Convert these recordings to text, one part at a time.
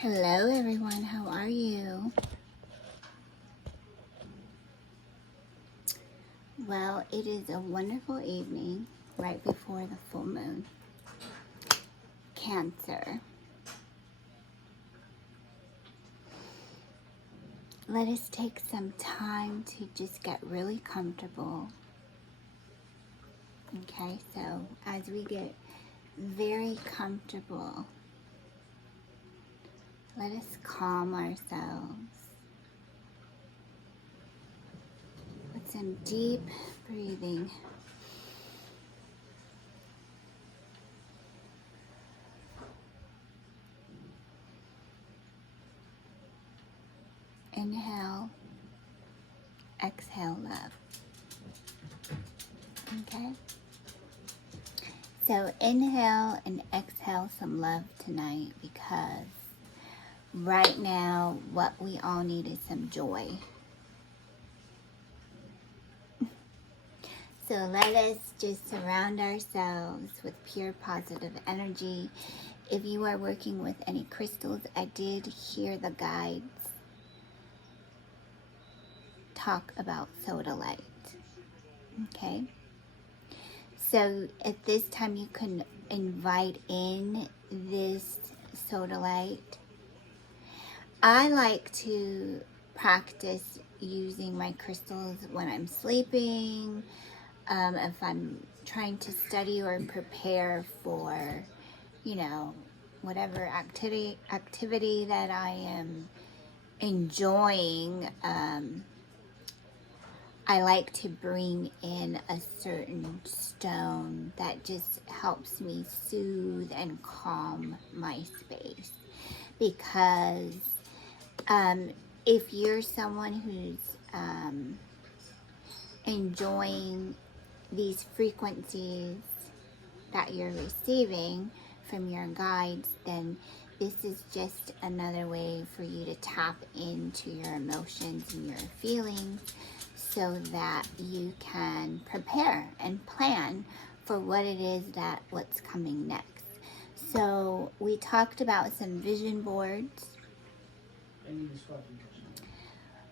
Hello everyone, how are you? Well, it is a wonderful evening right before the full moon. Cancer. Let us take some time to just get really comfortable. Okay, so as we get very comfortable, let us calm ourselves with some deep breathing. Inhale, exhale love. Okay? So inhale and exhale some love tonight, because right now what we all need is some joy. So let us just surround ourselves with pure positive energy. If you are working with any crystals, I did hear the guides talk about sodalite. Okay? So at this time you can invite in this sodalite. I like to practice using my crystals when I'm sleeping, if I'm trying to study or prepare for, whatever activity that I am enjoying. I like to bring in a certain stone that just helps me soothe and calm my space. Because if you're someone who's enjoying these frequencies that you're receiving from your guides, then this is just another way for you to tap into your emotions and your feelings, so that you can prepare and plan for what it is what's coming next. So we talked about some vision boards.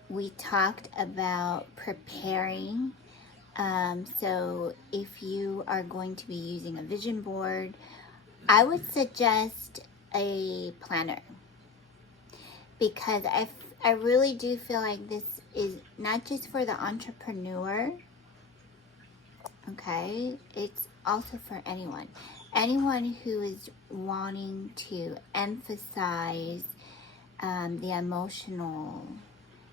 We talked about preparing. So if you are going to be using a vision board, I would suggest a planner, because I really do feel like this is not just for the entrepreneur, okay? It's also for anyone who is wanting to emphasize the emotional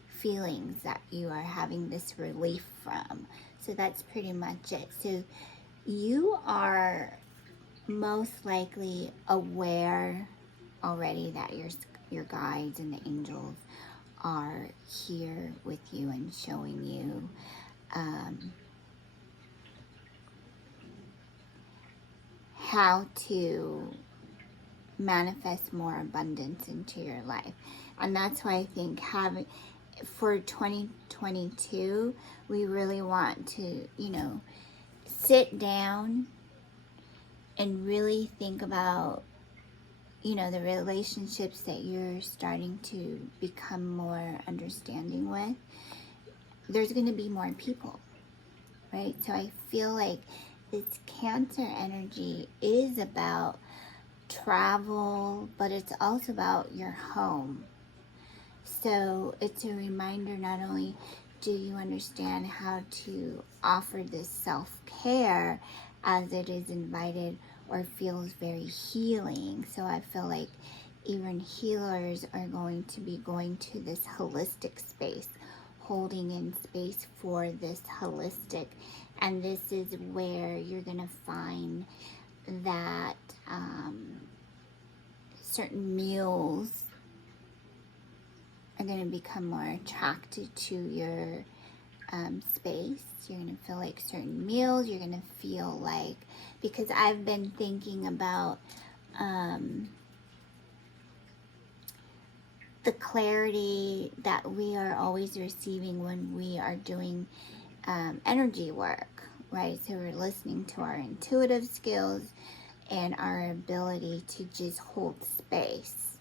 feelings that you are having this relief from. So that's pretty much it. So you are most likely aware already that your guides and the angels are here with you and showing you how to manifest more abundance into your life. And that's why I think for 2022, we really want to, sit down and really think about, the relationships that you're starting to become more understanding with. There's going to be more people, right? So I feel like this Cancer energy is about travel, but it's also about your home. So it's a reminder, not only do you understand how to offer this self-care as it is invited or feels very healing. So I feel like even healers are going to be going to this holistic space, holding in space for this holistic. And this is where you're going to find that certain meals are going to become more attracted to your space. You're going to feel like certain meals, you're going to feel like, because I've been thinking about the clarity that we are always receiving when we are doing energy work, right? So we're listening to our intuitive skills and our ability to just hold space.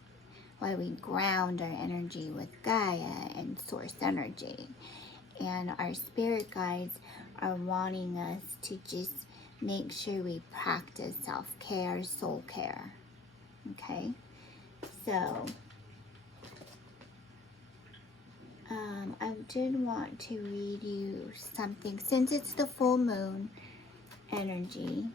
why we ground our energy with Gaia and source energy. And our spirit guides are wanting us to just make sure we practice self-care, soul care. Okay? So, I did want to read you something. Since it's the full moon energy,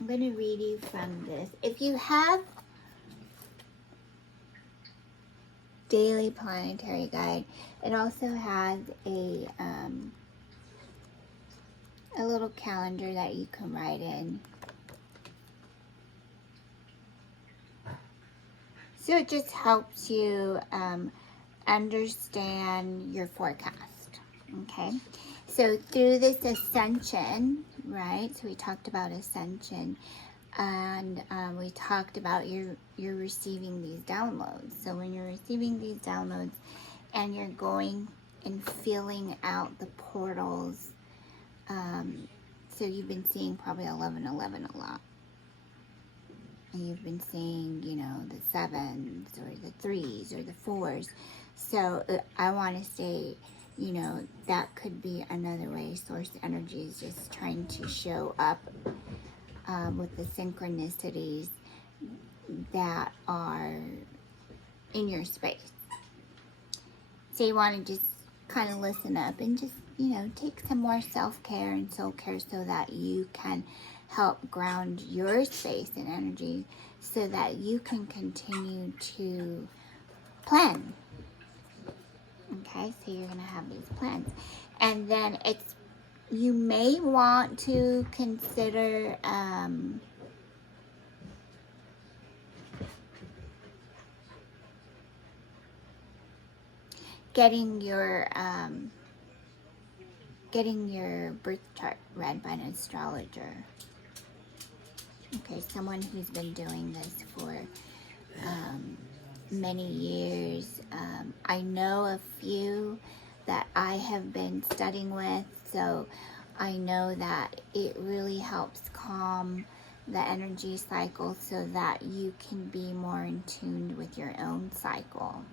I'm going to read you from this. If you have Daily Planetary Guide, it also has a little calendar that you can write in. So it just helps you understand your forecast, okay? So through this ascension, right? So we talked about ascension, and we talked about you're receiving these downloads. So when you're receiving these downloads and you're going and filling out the portals, so you've been seeing probably 1111 a lot. And you've been seeing, you know, the 7s or the 3s or the 4s. So I want to say, you know, that could be another way source energy is just trying to show up with the synchronicities that are in your space. So you want to just kind of listen up and just, you know, take some more self-care and soul care so that you can help ground your space and energy so that you can continue to plan. Okay, so you're going to have these plans. And then you may want to consider getting your birth chart read by an astrologer. Okay, someone who's been doing this for many years. I know a few that I have been studying with, so I know that it really helps calm the energy cycle so that you can be more in tune with your own cycle,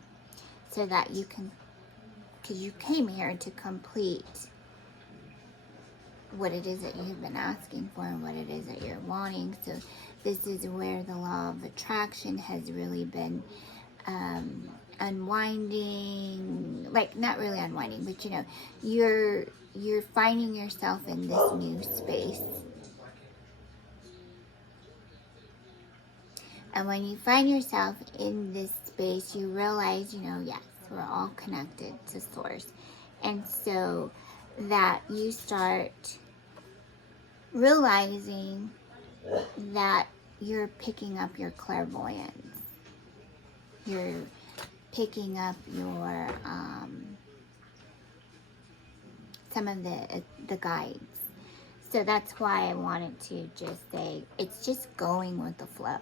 so that you can, because you came here to complete what it is that you've been asking for and what it is that you're wanting. So this is where the law of attraction has really been unwinding, like not really unwinding, but you know, you're finding yourself in this new space. And when you find yourself in this space, you realize, you know, yes, we're all connected to source. And so that you start realizing that you're picking up your clairvoyance. You're picking up your some of the guides. So that's why I wanted to just say it's just going with the flow.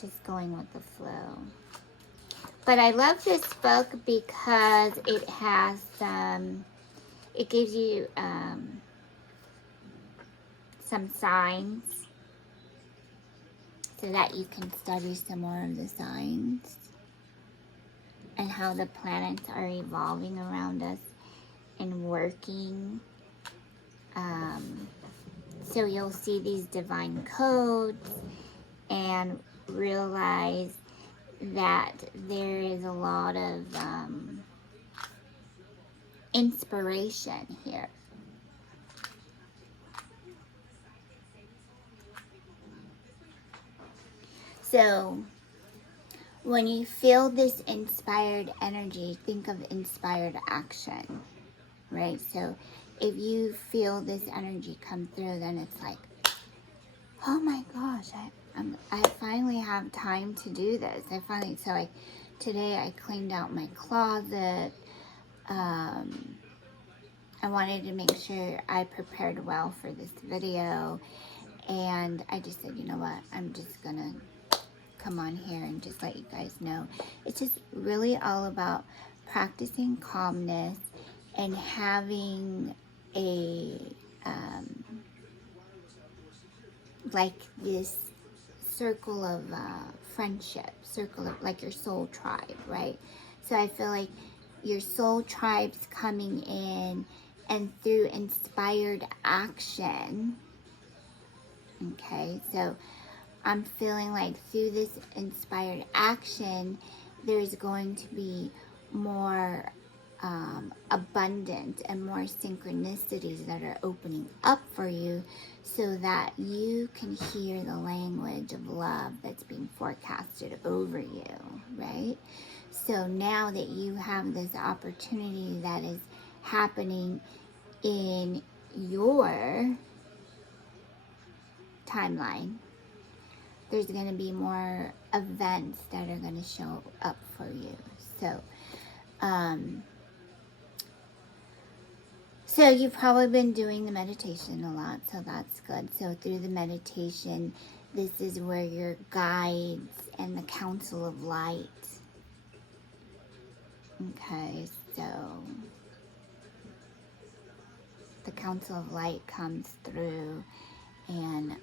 Just going with the flow. But I love this book because it has it gives you some signs so that you can study some more of the signs and how the planets are evolving around us and working. So you'll see these divine codes and realize that there is a lot of inspiration here. So when you feel this inspired energy, think of inspired action, right? So if you feel this energy come through, then it's like, oh my gosh, I finally have time to do this. Today I cleaned out my closet. I wanted to make sure I prepared well for this video. And I just said, you know what, I'm just gonna come on here and just let you guys know. It's just really all about practicing calmness and having a like this circle of friendship, circle of like your soul tribe, right? So I feel like your soul tribe's coming in, and through inspired action, okay, so I'm feeling like through this inspired action, there's going to be more abundance and more synchronicities that are opening up for you, so that you can hear the language of love that's being forecasted over you, right? So now that you have this opportunity that is happening in your timeline, there's going to be more events that are going to show up for you. So you've probably been doing the meditation a lot, so that's good. So through the meditation, this is where your guides and the council of light. Okay, so the council of light comes through and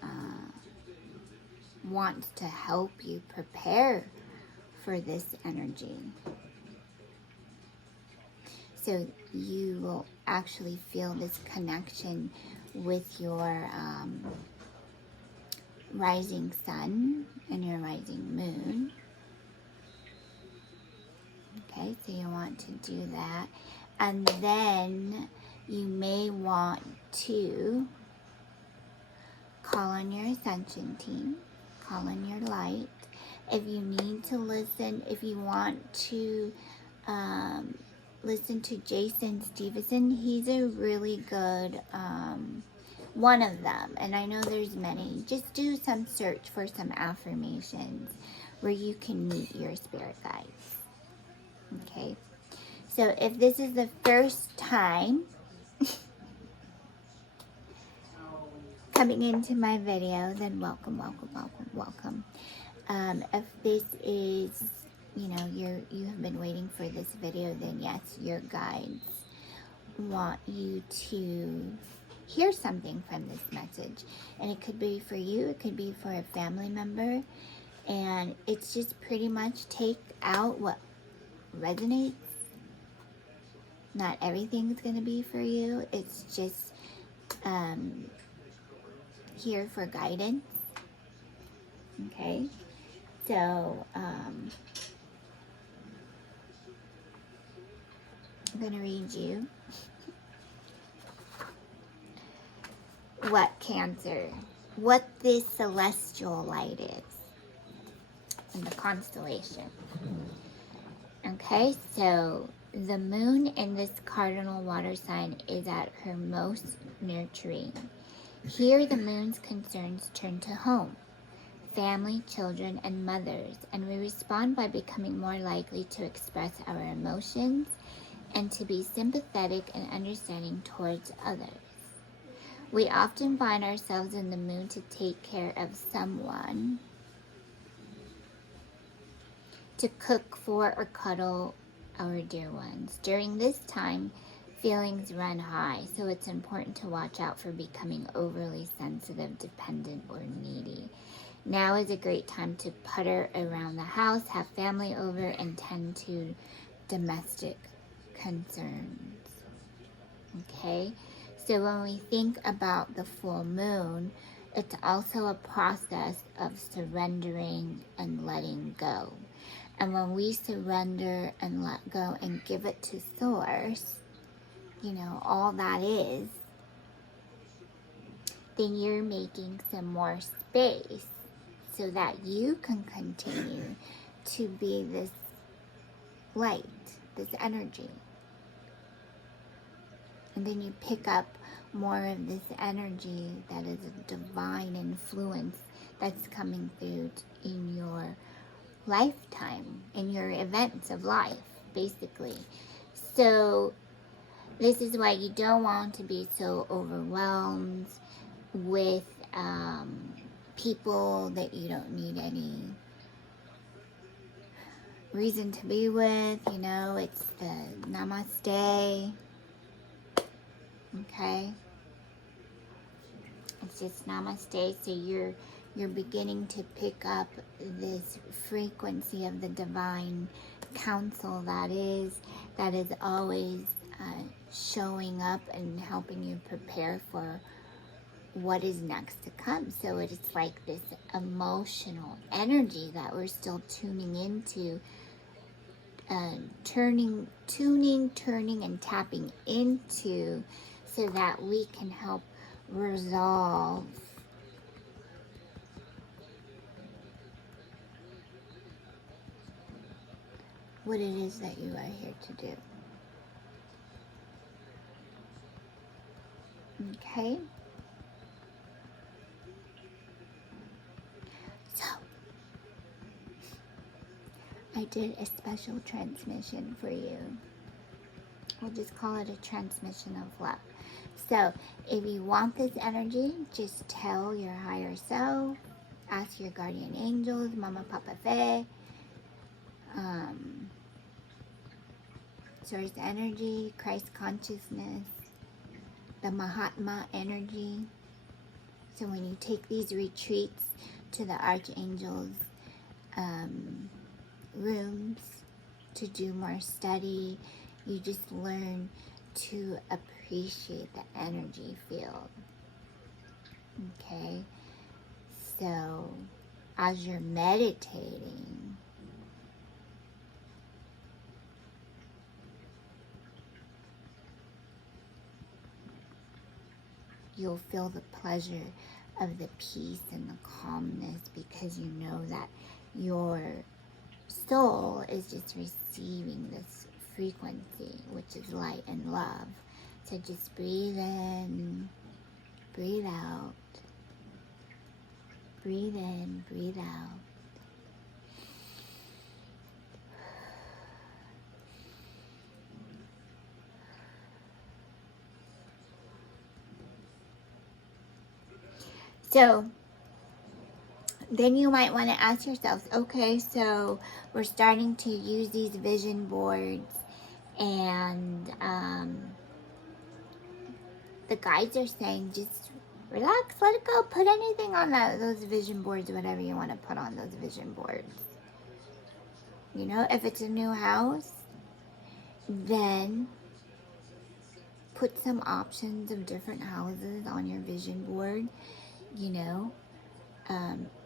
wants to help you prepare for this energy. So you will actually feel this connection with your rising sun and your rising moon. Okay, so you want to do that. And then you may want to call on your ascension team, call on your light. If you need to listen, if you want to listen to Jason Stevenson, he's a really good one of them. And I know there's many. Just do some search for some affirmations where you can meet your spirit guides. Okay, so if this is the first time coming into my video, then welcome, welcome, welcome, welcome. If this is, you know, you have been waiting for this video, then yes, your guides want you to hear something from this message. And it could be for you, it could be for a family member, and it's just pretty much take out what resonates. Not everything's going to be for you. It's just here for guidance. Okay, so I'm going to read you what Cancer, what this celestial light is in the constellation. Okay, so the moon in this cardinal water sign is at her most nurturing. Here the moon's concerns turn to home, family, children, and mothers, and we respond by becoming more likely to express our emotions and to be sympathetic and understanding towards others. We often find ourselves in the mood to take care of someone, to cook for or cuddle our dear ones. During this time, feelings run high, so it's important to watch out for becoming overly sensitive, dependent, or needy. Now is a great time to putter around the house, have family over, and tend to domestic concerns. Okay, so when we think about the full moon, it's also a process of surrendering and letting go. And when we surrender and let go and give it to Source, you know, all that is, then you're making some more space so that you can continue to be this light, this energy. And then you pick up more of this energy that is a divine influence that's coming through in your lifetime, in your events of life, basically. So this is why you don't want to be so overwhelmed with people that you don't need any reason to be with. You know, it's the namaste. Okay, it's just namaste. So you're you're beginning to pick up this frequency of the divine counsel that is always showing up and helping you prepare for what is next to come. So it's like this emotional energy that we're still tuning into, turning and tapping into, so that we can help resolve what it is that you are here to do. Okay? So, I did a special transmission for you. We'll just call it a transmission of love. So, if you want this energy, just tell your higher self, ask your guardian angels, Mama, Papa, Faye, Source energy, Christ consciousness, the Mahatma energy. So when you take these retreats to the archangels' rooms to do more study, you just learn to appreciate the energy field. Okay? So as you're meditating, you'll feel the pleasure of the peace and the calmness, because you know that your soul is just receiving this frequency, which is light and love. So just breathe in, breathe out, breathe in, breathe out. So then you might want to ask yourselves, okay, so we're starting to use these vision boards, and the guides are saying just relax, let it go, put anything on those vision boards, whatever you want to put on those vision boards. You know, if it's a new house, then put some options of different houses on your vision board. You know,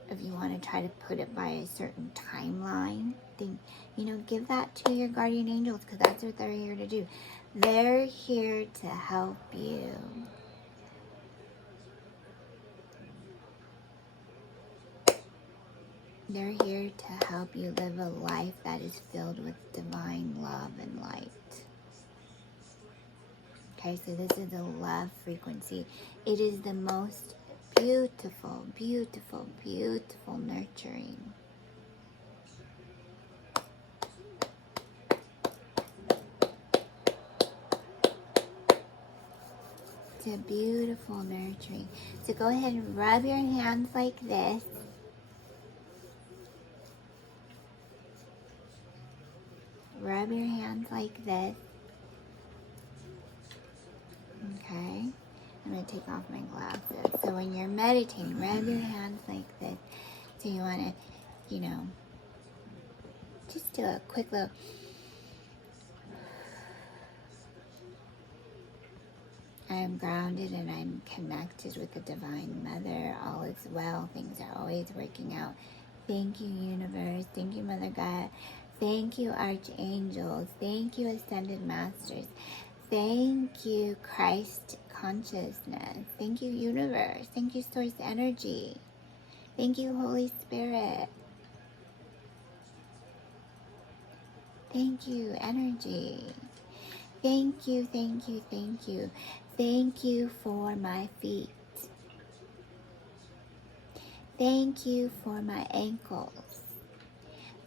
if you want to try to put it by a certain timeline, then, you know, give that to your guardian angels, because that's what they're here to do. They're here to help you. They're here to help you live a life that is filled with divine love and light. Okay, so this is a love frequency. It is the most beautiful, beautiful, beautiful nurturing. It's a beautiful nurturing. So go ahead and rub your hands like this. Rub your hands like this. Okay? I'm going to take off my glasses. So when you're meditating, rub your hands like this. So you want to, you know, just do a quick little... I am grounded and I'm connected with the Divine Mother. All is well. Things are always working out. Thank you, Universe. Thank you, Mother God. Thank you, Archangels. Thank you, Ascended Masters. Thank you, Christ Consciousness. Thank you, Universe. Thank you, Source Energy. Thank you, Holy Spirit. Thank you, Energy. Thank you, thank you, thank you. Thank you for my feet. Thank you for my ankles.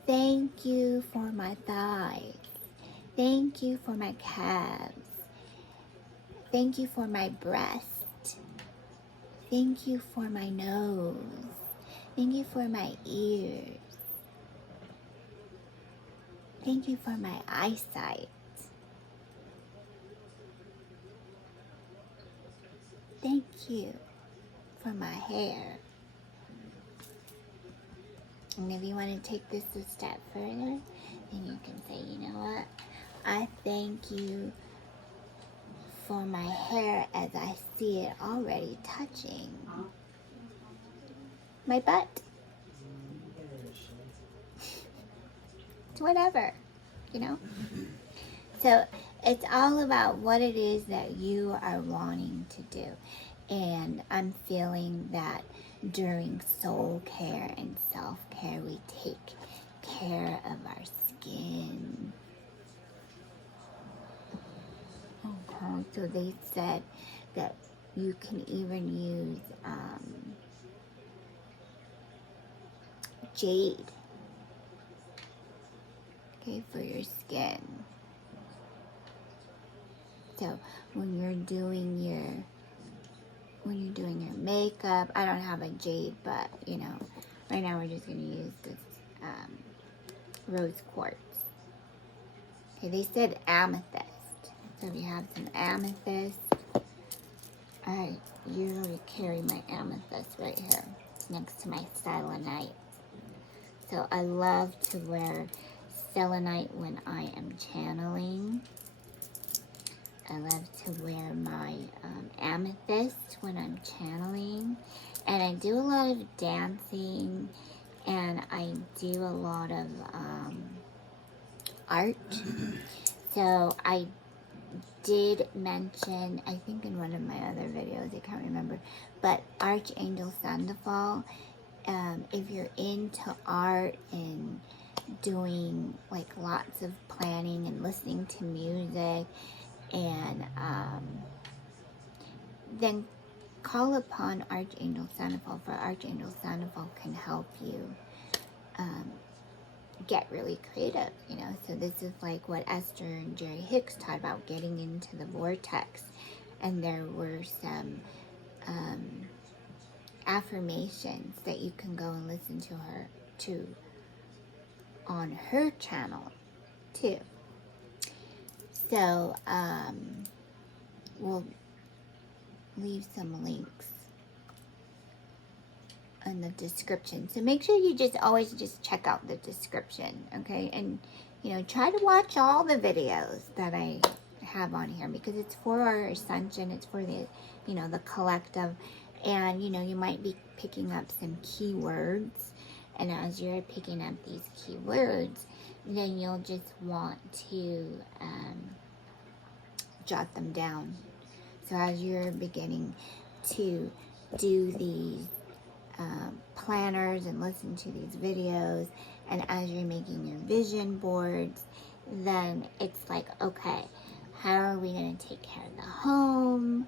Thank you for my thighs. Thank you for my calves. Thank you for my breast. Thank you for my nose. Thank you for my ears. Thank you for my eyesight. Thank you for my hair. And if you want to take this a step further, then you can say, you know what? I thank you for my hair as I see it already touching my butt. It's whatever, you know? So it's all about what it is that you are wanting to do. And I'm feeling that during soul care and self-care, we take care of our skin. Okay, so they said that you can even use jade, okay, for your skin. So when you're doing your makeup, I don't have a jade, but you know, right now we're just gonna use this rose quartz. Okay, they said amethyst. So if you have some amethyst, I usually carry my amethyst right here next to my selenite. So I love to wear selenite when I am channeling. I love to wear my amethyst when I'm channeling. And I do a lot of dancing, and I do a lot of art. So I did mention, I think in one of my other videos, I can't remember, but Archangel Sandoval, if you're into art and doing like lots of planning and listening to music, and then call upon Archangel Sandoval, for Archangel Sandoval can help you get really creative, you know. So this is like what Esther and Jerry Hicks taught about, getting into the vortex. And there were some affirmations that you can go and listen to on her channel too. So we'll leave some links in the description. So make sure you always check out the description, okay? And you know, try to watch all the videos that I have on here, because it's for our ascension, it's for the, you know, the collective. And you know, you might be picking up some keywords, and as you're picking up these keywords, then you'll just want to jot them down. So as you're beginning to do these planners and listen to these videos, and as you're making your vision boards, then it's like, okay, how are we going to take care of the home?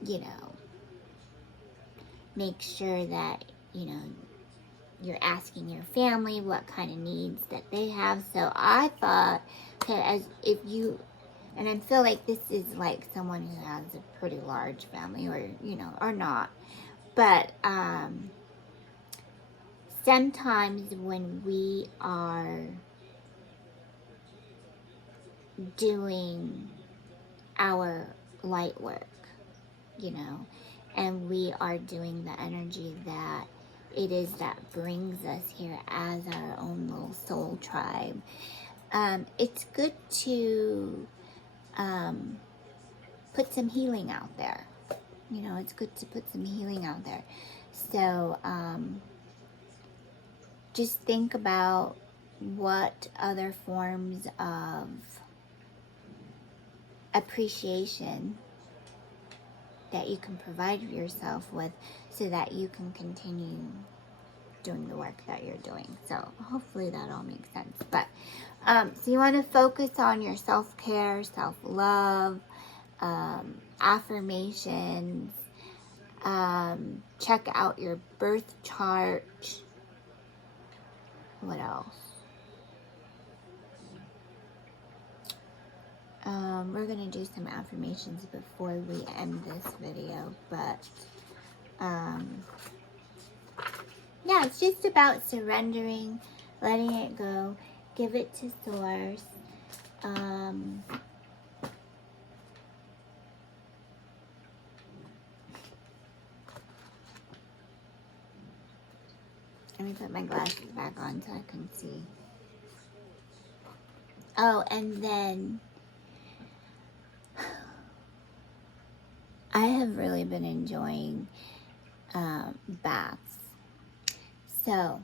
You know, make sure that, you know, you're asking your family what kind of needs that they have. So I thought, okay, as if you, and I feel like this is like someone who has a pretty large family, or, you know, or not. But sometimes when we are doing our light work, you know, and we are doing the energy that it is that brings us here as our own little soul tribe, it's good to put some healing out there. You know, it's good to put some healing out there. So just think about what other forms of appreciation that you can provide yourself with, so that you can continue doing the work that you're doing. So hopefully that all makes sense. But so you want to focus on your self-care, self-love, affirmations, check out your birth chart. What else? We're going to do some affirmations before we end this video, but yeah, it's just about surrendering, letting it go, give it to Source. Let me put my glasses back on so I can see. Oh, and then I have really been enjoying baths. So,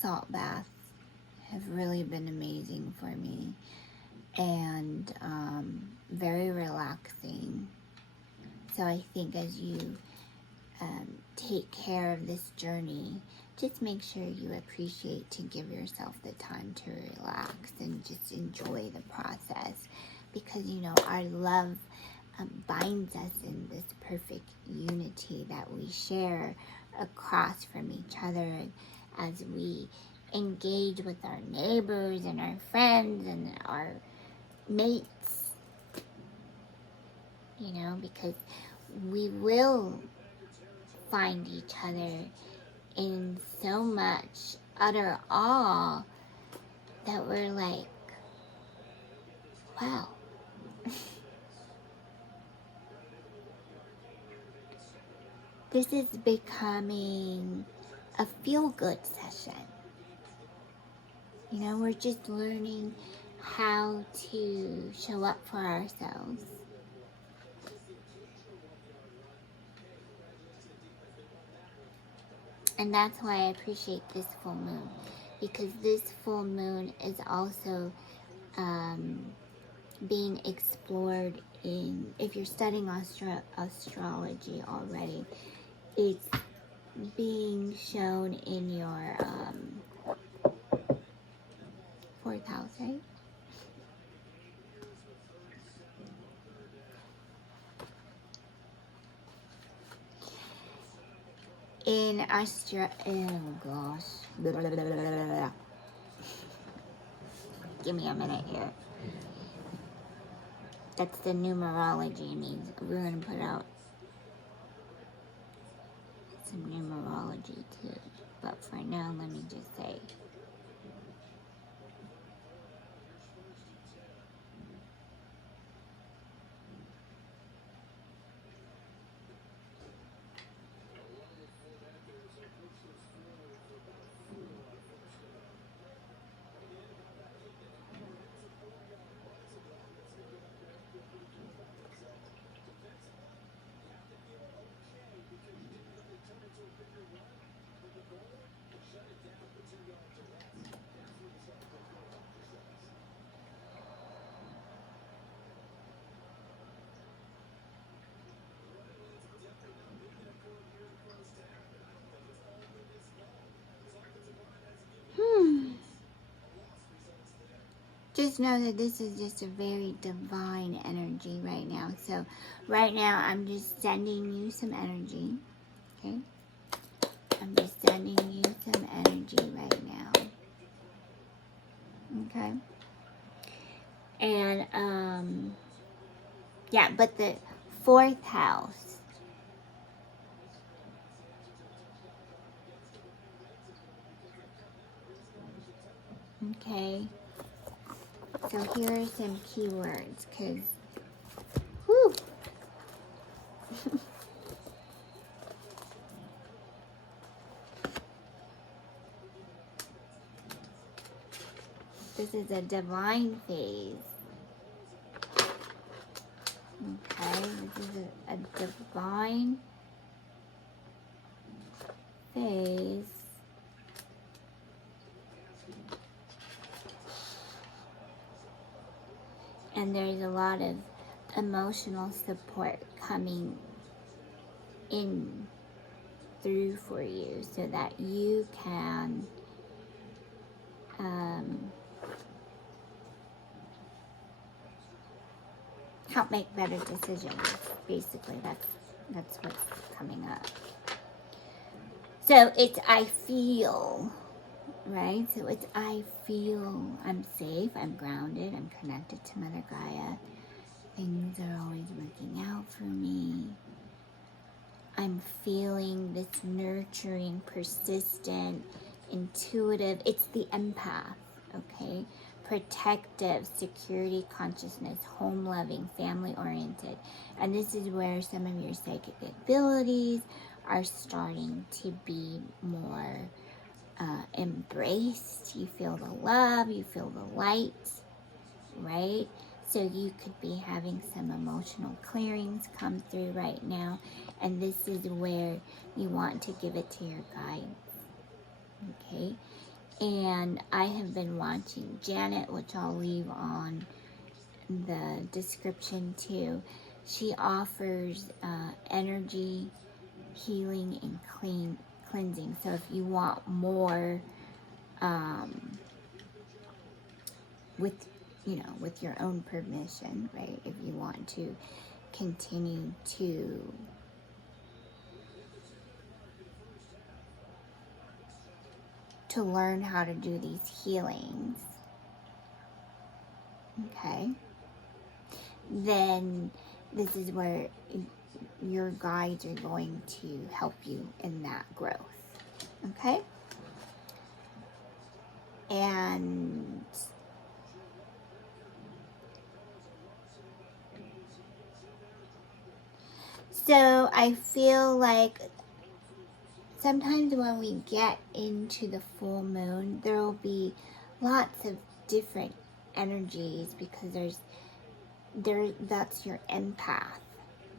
salt baths have really been amazing for me, and very relaxing. So I think as you take care of this journey, just make sure you appreciate to give yourself the time to relax and just enjoy the process, because you know our love binds us in this perfect unity that we share across from each other as we engage with our neighbors and our friends and our mates, you know, because we will find each other in so much utter awe that we're like, wow. This is becoming a feel-good session. You know, we're just learning how to show up for ourselves. And that's why I appreciate this full moon, because this full moon is also being explored in, if you're studying astrology already, it's being shown in your 4th house, right? In oh gosh. Blah, blah, blah, blah, blah, blah. Give me a minute here. That's the numerology needs. We're going to put out some numerology too. But for now, let me just say. Just know that this is just a very divine energy right now. So right now I'm just sending you some energy. Okay? I'm just sending you some energy right now. Okay? And yeah, but the 4th house, okay? So here are some keywords, because, whew. This is a divine phase. Okay, this is a divine phase. And there's a lot of emotional support coming in through for you so that you can help make better decisions. Basically, that's what's coming up. So it's I feel, right? So it's I feel I'm safe, I'm grounded, I'm connected to Mother Gaia. Things are always working out for me. I'm feeling this nurturing, persistent, intuitive. It's the empath, okay? protective, security consciousness, home loving, family oriented. And this is where some of your psychic abilities are starting to be more embraced. You feel the love, you feel the light, right? So you could be having some emotional clearings come through right now. And this is where you want to give it to your guides. Okay? And I have been watching Janet, which I'll leave on the description too. She offers energy healing and cleansing. So if you want more with your own permission, right? If you want to continue to learn how to do these healings, okay, then this is where your guides are going to help you in that growth, okay? And so I feel like sometimes when we get into the full moon, there will be lots of different energies because that's your empath,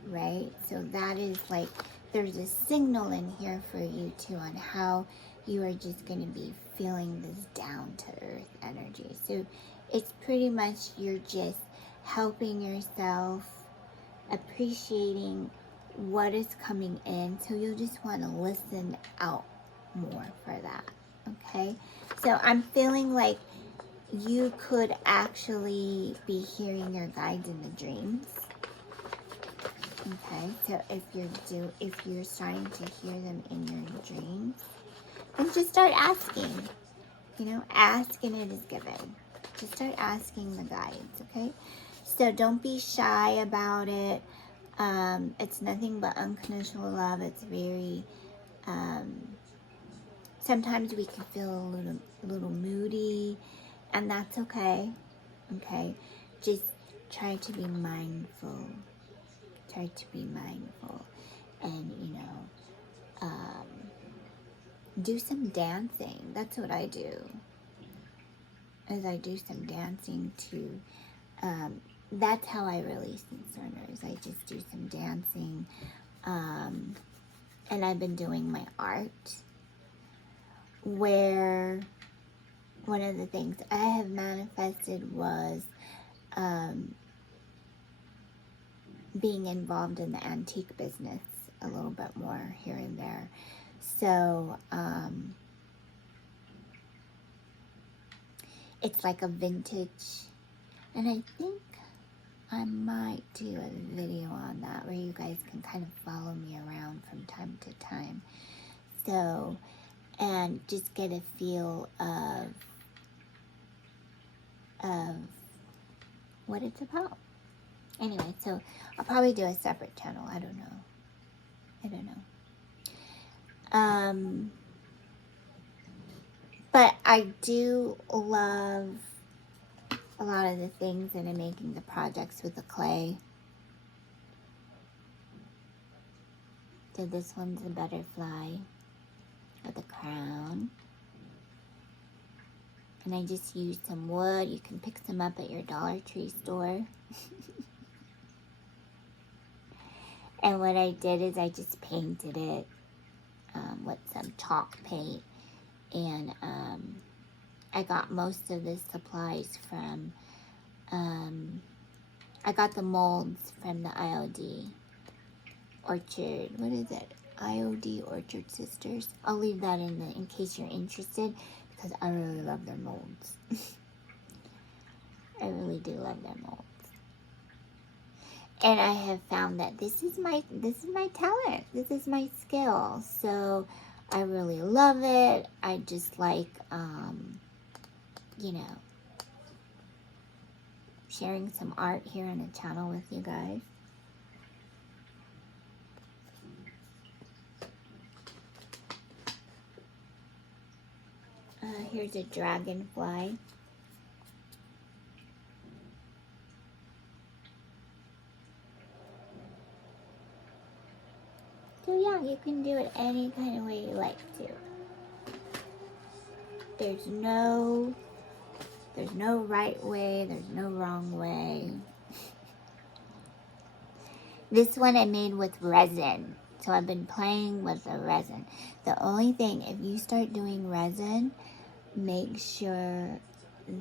right? So that is like, there's a signal in here for you too on how you are just going to be feeling this down to earth energy. So it's pretty much you're just helping yourself, appreciating what is coming in, so you'll just want to listen out more for that, okay? So I'm feeling like you could actually be hearing your guides in the dreams, okay? So if you're starting to hear them in your dreams, then just start asking, ask and it is given. Just start asking the guides, okay? So don't be shy about it. It's nothing but unconditional love. It's very, sometimes we can feel a little moody, and that's okay, okay? Just try to be mindful. Try to be mindful, and, do some dancing. That's what I do, is I do some dancing to, that's how I release concerners. I just do some dancing, and I've been doing my art, where one of the things I have manifested was being involved in the antique business a little bit more here and there. So it's like a vintage, and I think I might do a video on that where you guys can kind of follow me around from time to time. So, and just get a feel of what it's about. Anyway, so I'll probably do a separate channel. I don't know. But I do love a lot of the things that I'm making, the projects with the clay. So this one's a butterfly with a crown. And I just used some wood. You can pick some up at your Dollar Tree store. And what I did is I just painted it with some chalk paint. And I got most of the supplies from, I got the molds from the IOD Orchard. What is it? IOD Orchard Sisters. I'll leave that in case you're interested, because I really love their molds. I really do love their molds. And I have found that this is my talent. This is my skill. So I really love it. I just like, sharing some art here on the channel with you guys. Here's a dragonfly. So yeah, you can do it any kind of way you like to. There's no right way, there's no wrong way. This one I made with resin. So I've been playing with the resin. The only thing, if you start doing resin, make sure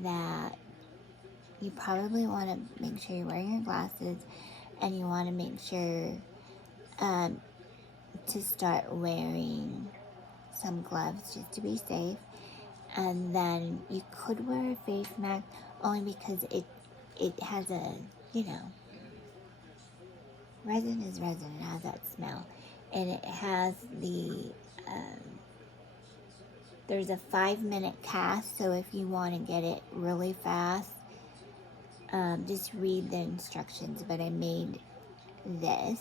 that you probably want to make sure you're wearing your glasses, and you want to make sure to start wearing some gloves just to be safe. And then you could wear a face mask only because it has a, you know, resin is resin. It has that smell. And it has the, there's a 5-minute cast. So if you want to get it really fast, just read the instructions. But I made this.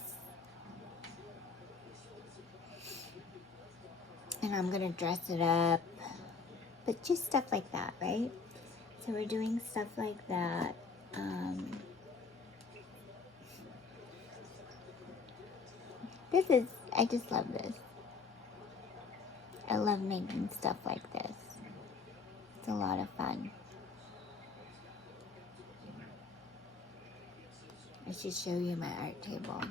And I'm going to dress it up. But just stuff like that, right? So we're doing stuff like that. I just love this. I love making stuff like this. It's a lot of fun. I should show you my art table.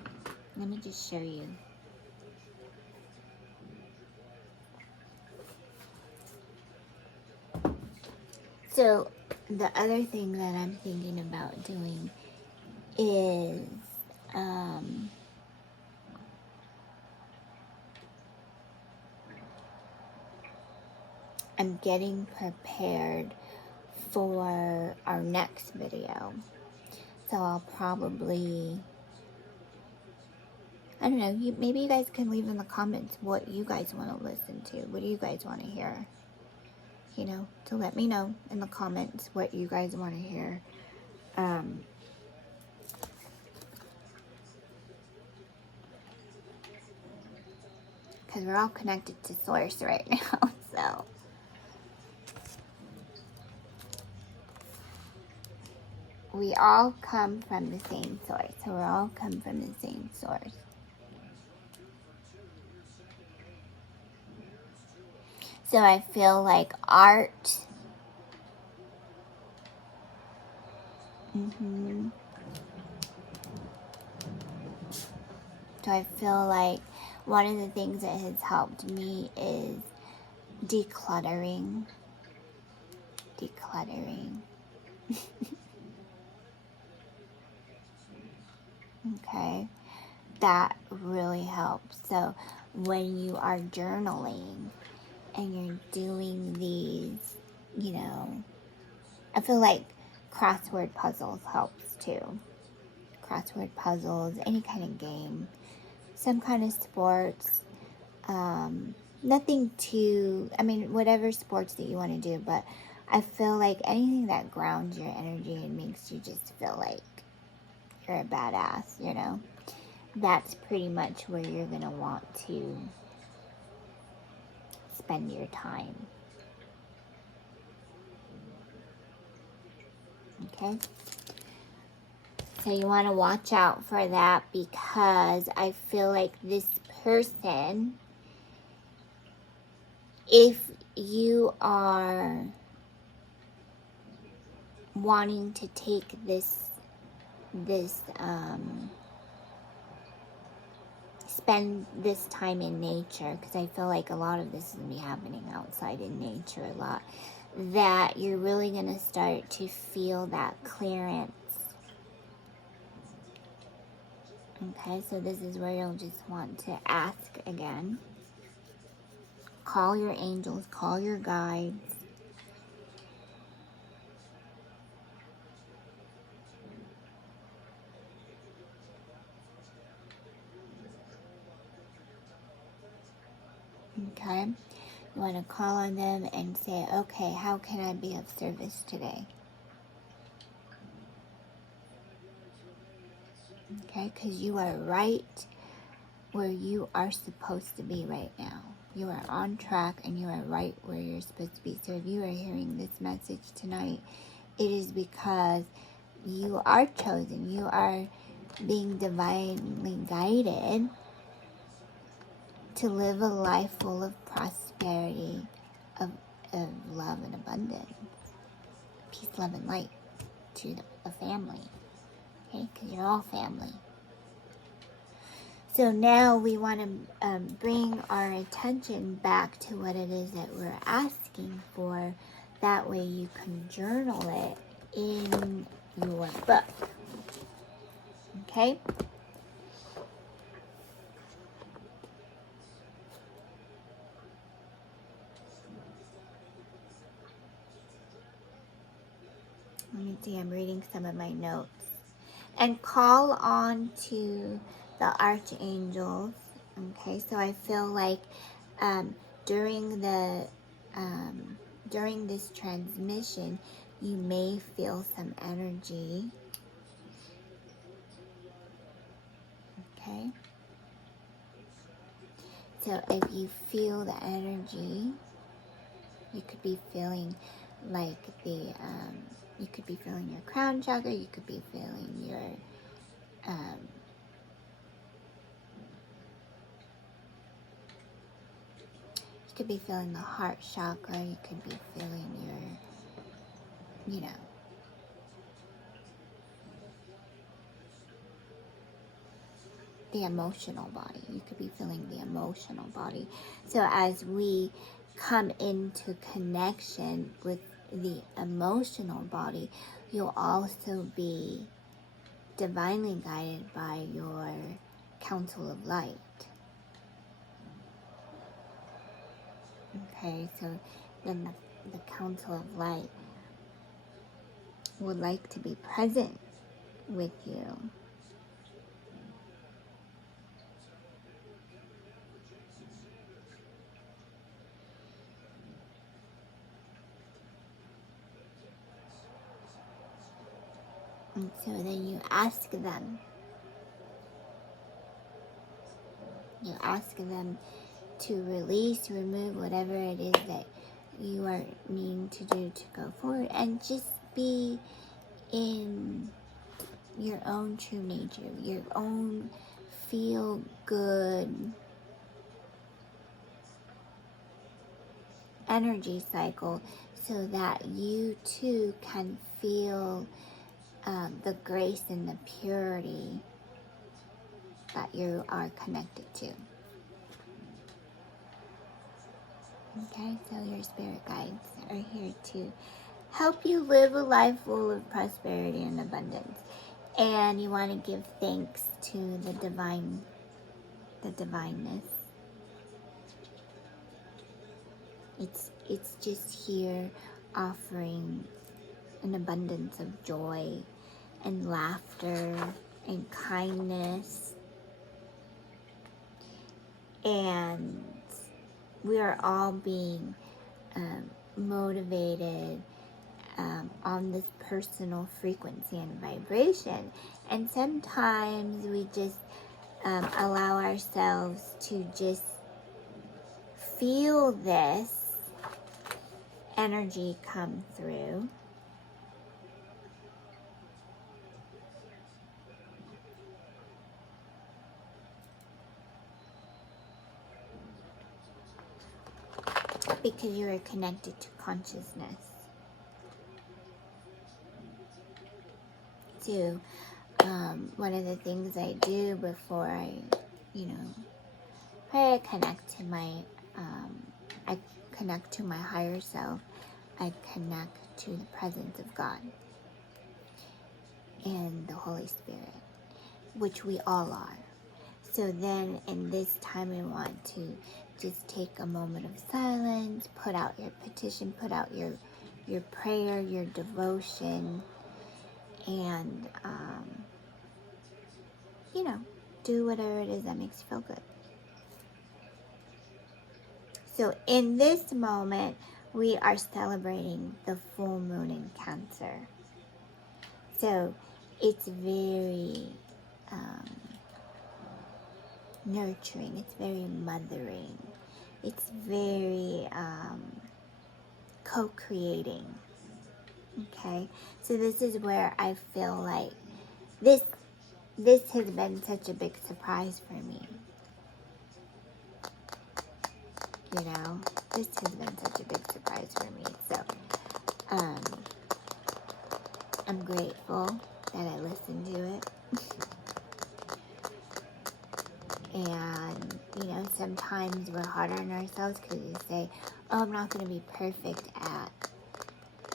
Let me just show you. So the other thing that I'm thinking about doing is I'm getting prepared for our next video. So I'll probably, I don't know, maybe you guys can leave in the comments what you guys want to listen to. What do you guys want to hear? You know, to let me know in the comments what you guys want to hear. Because we're all connected to Source right now, so. We all come from the same source. So we're all come from the same source. So I feel like art. So I feel like one of the things that has helped me is decluttering. Okay, that really helps. So when you are journaling and you're doing these, you know, I feel like crossword puzzles helps too. Crossword puzzles, any kind of game, some kind of sports, nothing too, I mean, whatever sports that you want to do, but I feel like anything that grounds your energy and makes you just feel like you're a badass, you know, that's pretty much where you're going to want to spend your time. Okay? So you want to watch out for that, because I feel like this person, if you are wanting to take this spend this time in nature, because I feel like a lot of this is going to be happening outside in nature a lot, that you're really going to start to feel that clearance. Okay, so this is where you'll just want to ask again. Call your angels, call your guides. Okay, you want to call on them and say, okay, how can I be of service today? Okay, because you are right where you are supposed to be right now. You are on track and you are right where you're supposed to be. So if you are hearing this message tonight, it is because you are chosen. You are being divinely guided to live a life full of prosperity, of love and abundance, peace, love, and light to the family, okay? Because you're all family. So now we want to bring our attention back to what it is that we're asking for. That way you can journal it in your book, okay? Let me see, I'm reading some of my notes. And call on to the archangels. Okay, so I feel like during this transmission, you may feel some energy. Okay. So if you feel the energy, you could be feeling like you could be feeling your crown chakra, you could be feeling your you could be feeling the heart chakra, you could be feeling your, the emotional body. You could be feeling the emotional body. So as we come into connection with the emotional body, you'll also be divinely guided by your council of light. Okay, so then the council of light would like to be present with you. And so then you ask them. You ask them to release, remove whatever it is that you are needing to do to go forward, and just be in your own true nature, your own feel good energy cycle, so that you too can feel the grace and the purity that you are connected to. Okay, so your spirit guides are here to help you live a life full of prosperity and abundance. And you want to give thanks to the divineness. It's just here offering an abundance of joy and laughter and kindness. And we are all being motivated on this personal frequency and vibration. And sometimes we just allow ourselves to just feel this energy come through. Because you are connected to consciousness. So, one of the things I do before I, pray, I connect to my higher self. I connect to the presence of God and the Holy Spirit, which we all are. So then in this time we want to just take a moment of silence, put out your petition, put out your prayer, your devotion, and do whatever it is that makes you feel good. So in this moment, we are celebrating the full moon in Cancer. So it's very nurturing, it's very mothering, it's very co-creating. Okay, so this is where I feel like this has been such a big surprise for me. You know, this has been such a big surprise for me. So, I'm grateful that I listened to it. And, you know, sometimes we're hard on ourselves because we say, oh, I'm not going to be perfect at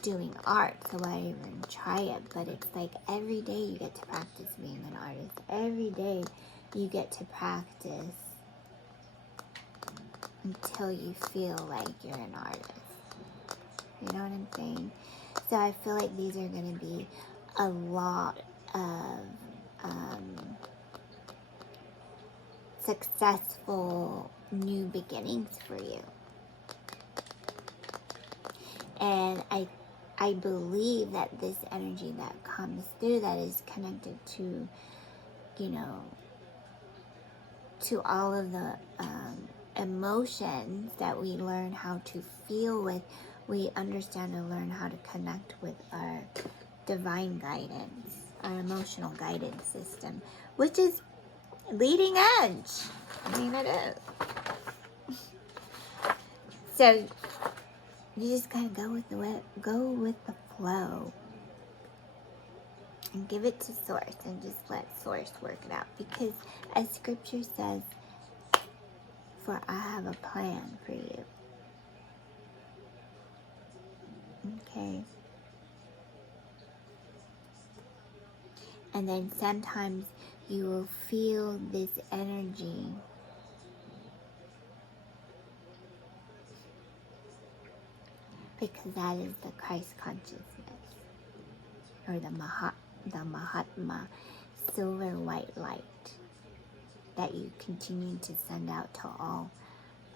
doing art, so why even try it? But it's like every day you get to practice being an artist. Every day you get to practice until you feel like you're an artist. You know what I'm saying? So I feel like these are going to be a lot of successful new beginnings for you. And I believe that this energy that comes through that is connected to, you know, to all of the emotions that we learn how to feel with, we understand and learn how to connect with our divine guidance, our emotional guidance system, which is leading edge. I mean, it is. So you just gotta go with the flow, and give it to Source, and just let Source work it out. Because as Scripture says, for I have a plan for you. Okay. And then sometimes you will feel this energy because that is the Christ consciousness, or the Mahatma silver white light that you continue to send out to all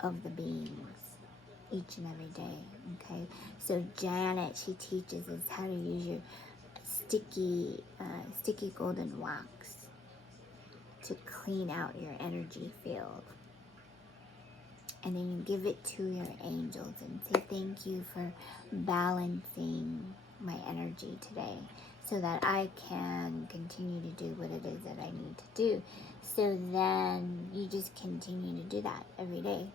of the beings each and every day. Okay, so Janet, she teaches us how to use your sticky golden wax to clean out your energy field. And then you give it to your angels and say, thank you for balancing my energy today so that I can continue to do what it is that I need to do. So then you just continue to do that every day.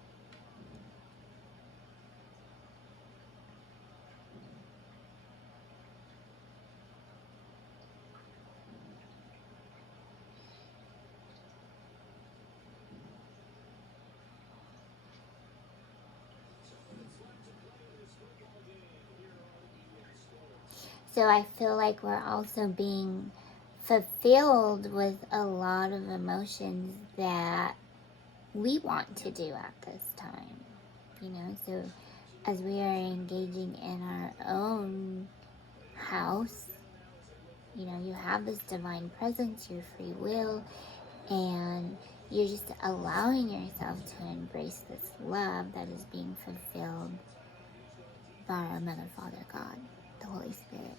So I feel like we're also being fulfilled with a lot of emotions that we want to do at this time. You know, so as we are engaging in our own house, you know, you have this divine presence, your free will, and you're just allowing yourself to embrace this love that is being fulfilled by our Mother, Father, God, the Holy Spirit.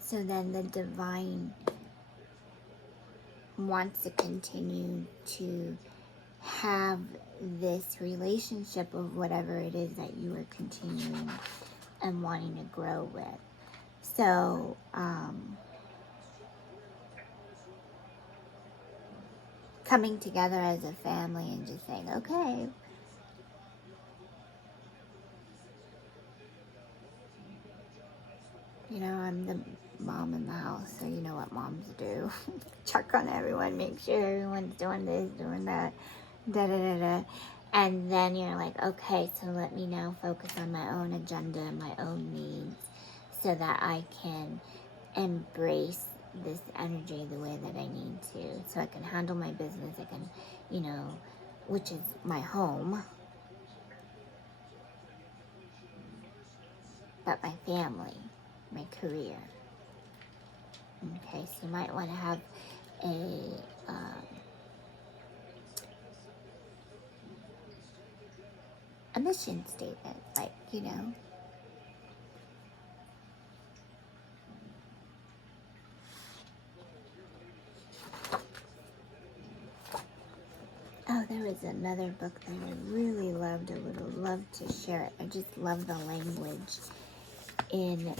So then the divine wants to continue to have this relationship of whatever it is that you are continuing and wanting to grow with. So, coming together as a family and just saying, okay, you know, I'm the mom in the house, so you know what moms do. Check on everyone, make sure everyone's doing this, doing that, da-da-da-da. And then you're like, okay, so let me now focus on my own agenda and my own needs so that I can embrace this energy the way that I need to. So I can handle my business, I can, you know, which is my home, but my family, my career. Okay, so you might want to have a mission statement, like, you know, oh, there was another book that I really loved. I would have loved to share it. I just love the language in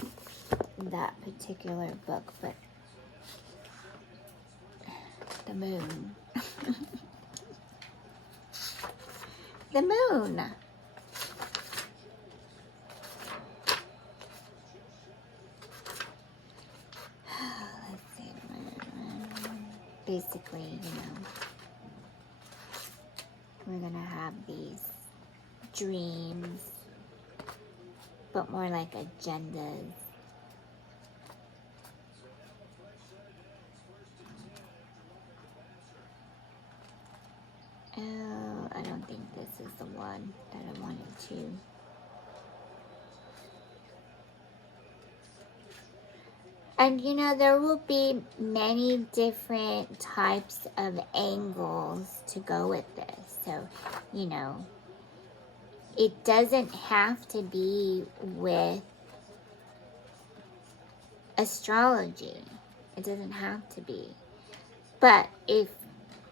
that particular book, but The moon. The moon. Let's see. Basically, you know, we're gonna have these dreams, but more like agendas. Oh, I don't think this is the one that I wanted to. And you know, there will be many different types of angles to go with this. So, you know, it doesn't have to be with astrology. It doesn't have to be. But if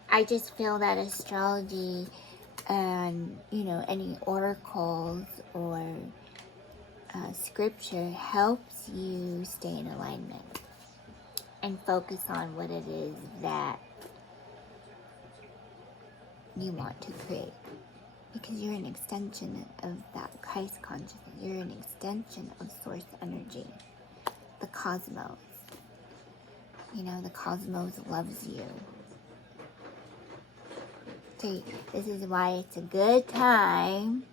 I just feel that astrology and, you know, any oracles or scripture helps you stay in alignment and focus on what it is that you want to create, because you're an extension of that Christ consciousness. You're an extension of source energy, the cosmos. You know, the cosmos loves you. So this is why it's a good time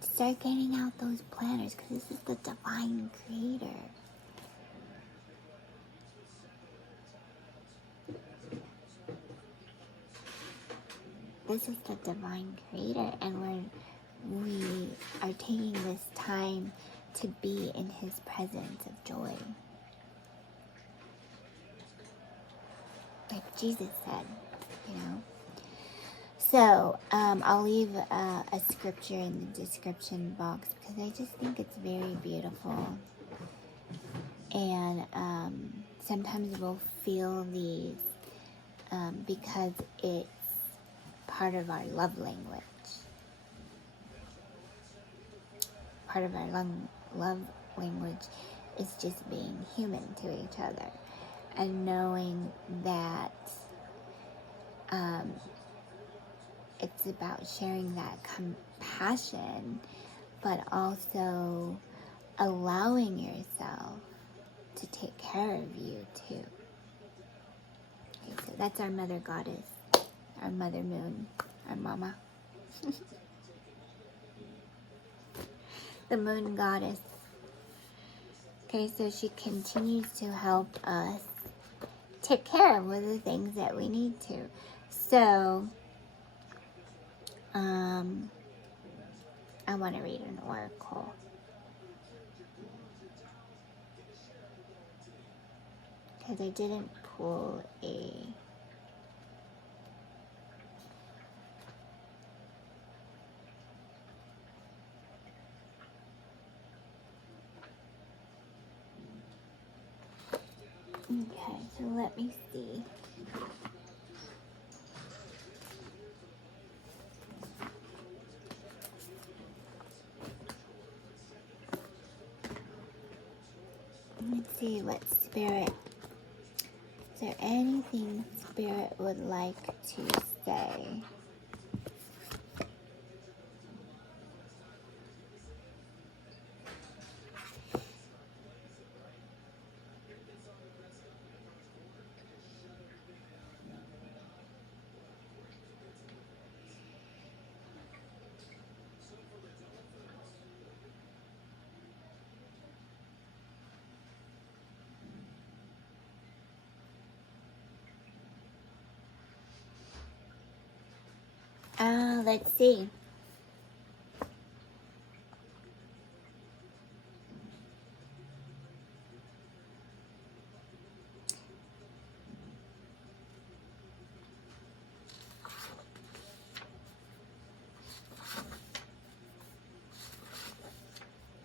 to start getting out those planners, because this is the divine creator. This is the divine creator, and we are taking this time to be in his presence of joy. Like Jesus said, you know. So, I'll leave a scripture in the description box because I just think it's very beautiful. And sometimes we'll feel these because it's part of our love language. Part of our love language is just being human to each other and knowing that it's about sharing that compassion, but also allowing yourself to take care of you too. Okay, so that's our mother goddess, our mother moon, our mama. The moon goddess. Okay, so she continues to help us take care of the things that we need to. So, I want to read an oracle. Because I didn't pull a... Okay, so let me see. Let's see what Spirit... Is there anything Spirit would like to say? Let's see.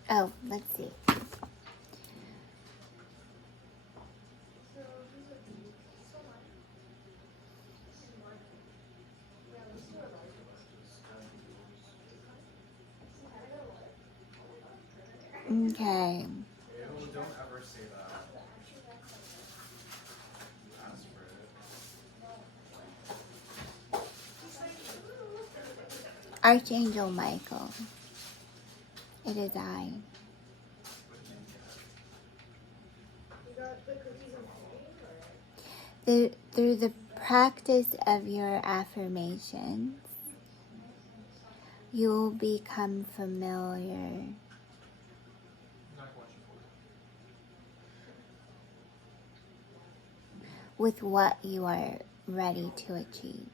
Oh, let's see. Okay. Ew, don't ever say that. Ask for it. Archangel Michael, it is I. Through the practice of your affirmations, you will become familiar with what you are ready to achieve.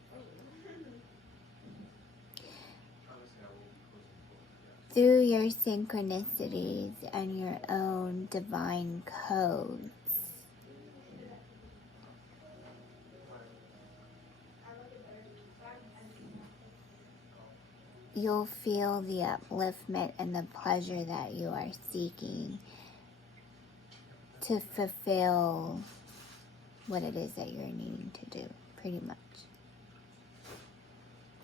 Through your synchronicities and your own divine codes, you'll feel the upliftment and the pleasure that you are seeking to fulfill what it is that you're needing to do, pretty much.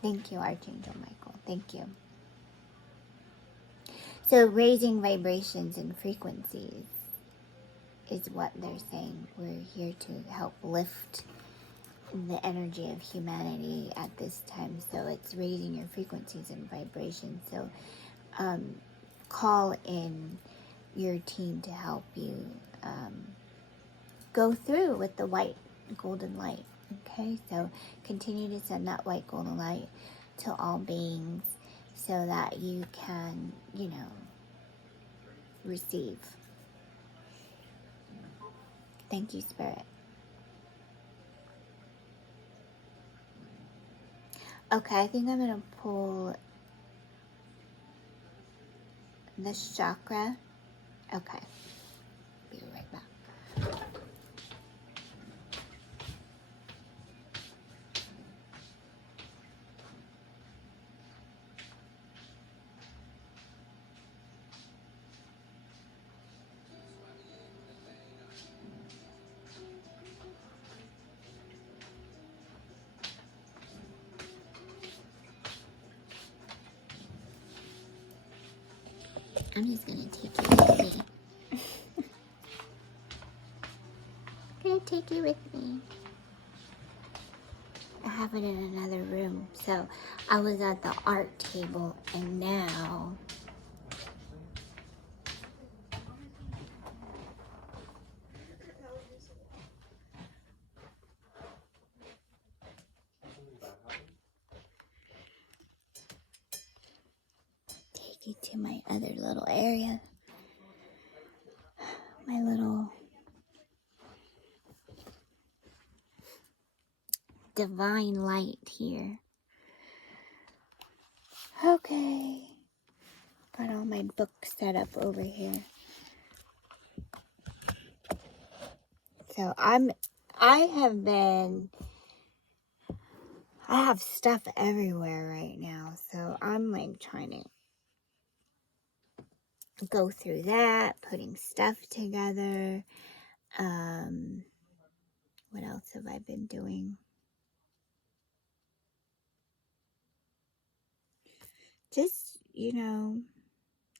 Thank you, Archangel Michael. Thank you. So raising vibrations and frequencies is what they're saying. We're here to help lift the energy of humanity at this time. So it's raising your frequencies and vibrations. So call in your team to help you go through with the white golden light. Okay, so continue to send that white golden light to all beings so that you can, you know, receive. Thank you, Spirit. Okay, I think I'm going to pull the chakra. Okay, be right back. I'm just going to take you with me. I'm going to take you with me. I have it in another room. So I was at the art table and now take you to my other little area. My little divine light here. Okay. Got all my books set up over here. So I have stuff everywhere right now. So I'm like trying to go through that, putting stuff together. What else have I been doing? Just, you know,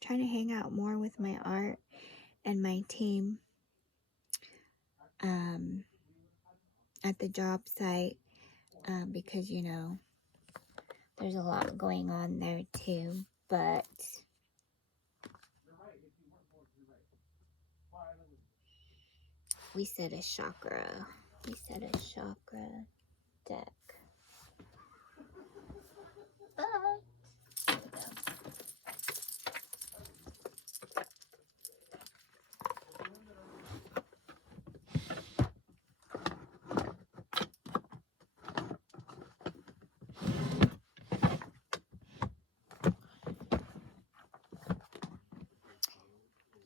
trying to hang out more with my art and my team at the job site because, you know, there's a lot going on there too, but we said a chakra deck.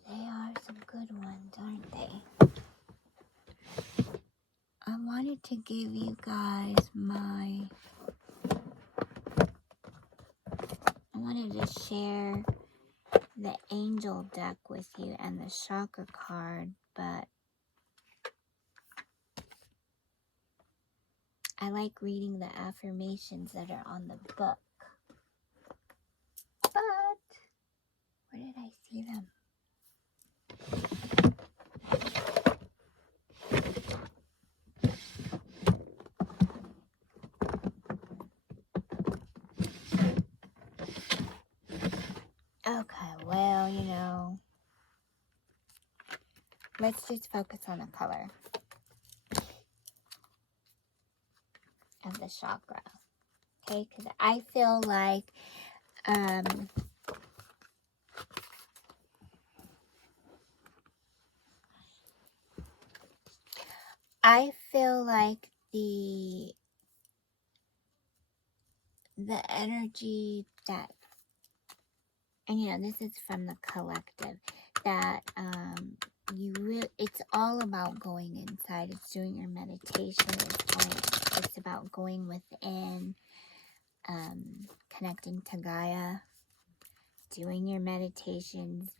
They are some good ones, aren't they? I wanted to give you guys I wanted to share the angel deck with you and the chakra card, but I like reading the affirmations that are on the book. But where did I see them? let's just focus on the color of the chakra. Okay, because I feel like the energy that, and you know, this is from the collective, that it's all about going inside. It's doing your meditation. It's about going within, connecting to Gaia, doing your meditations,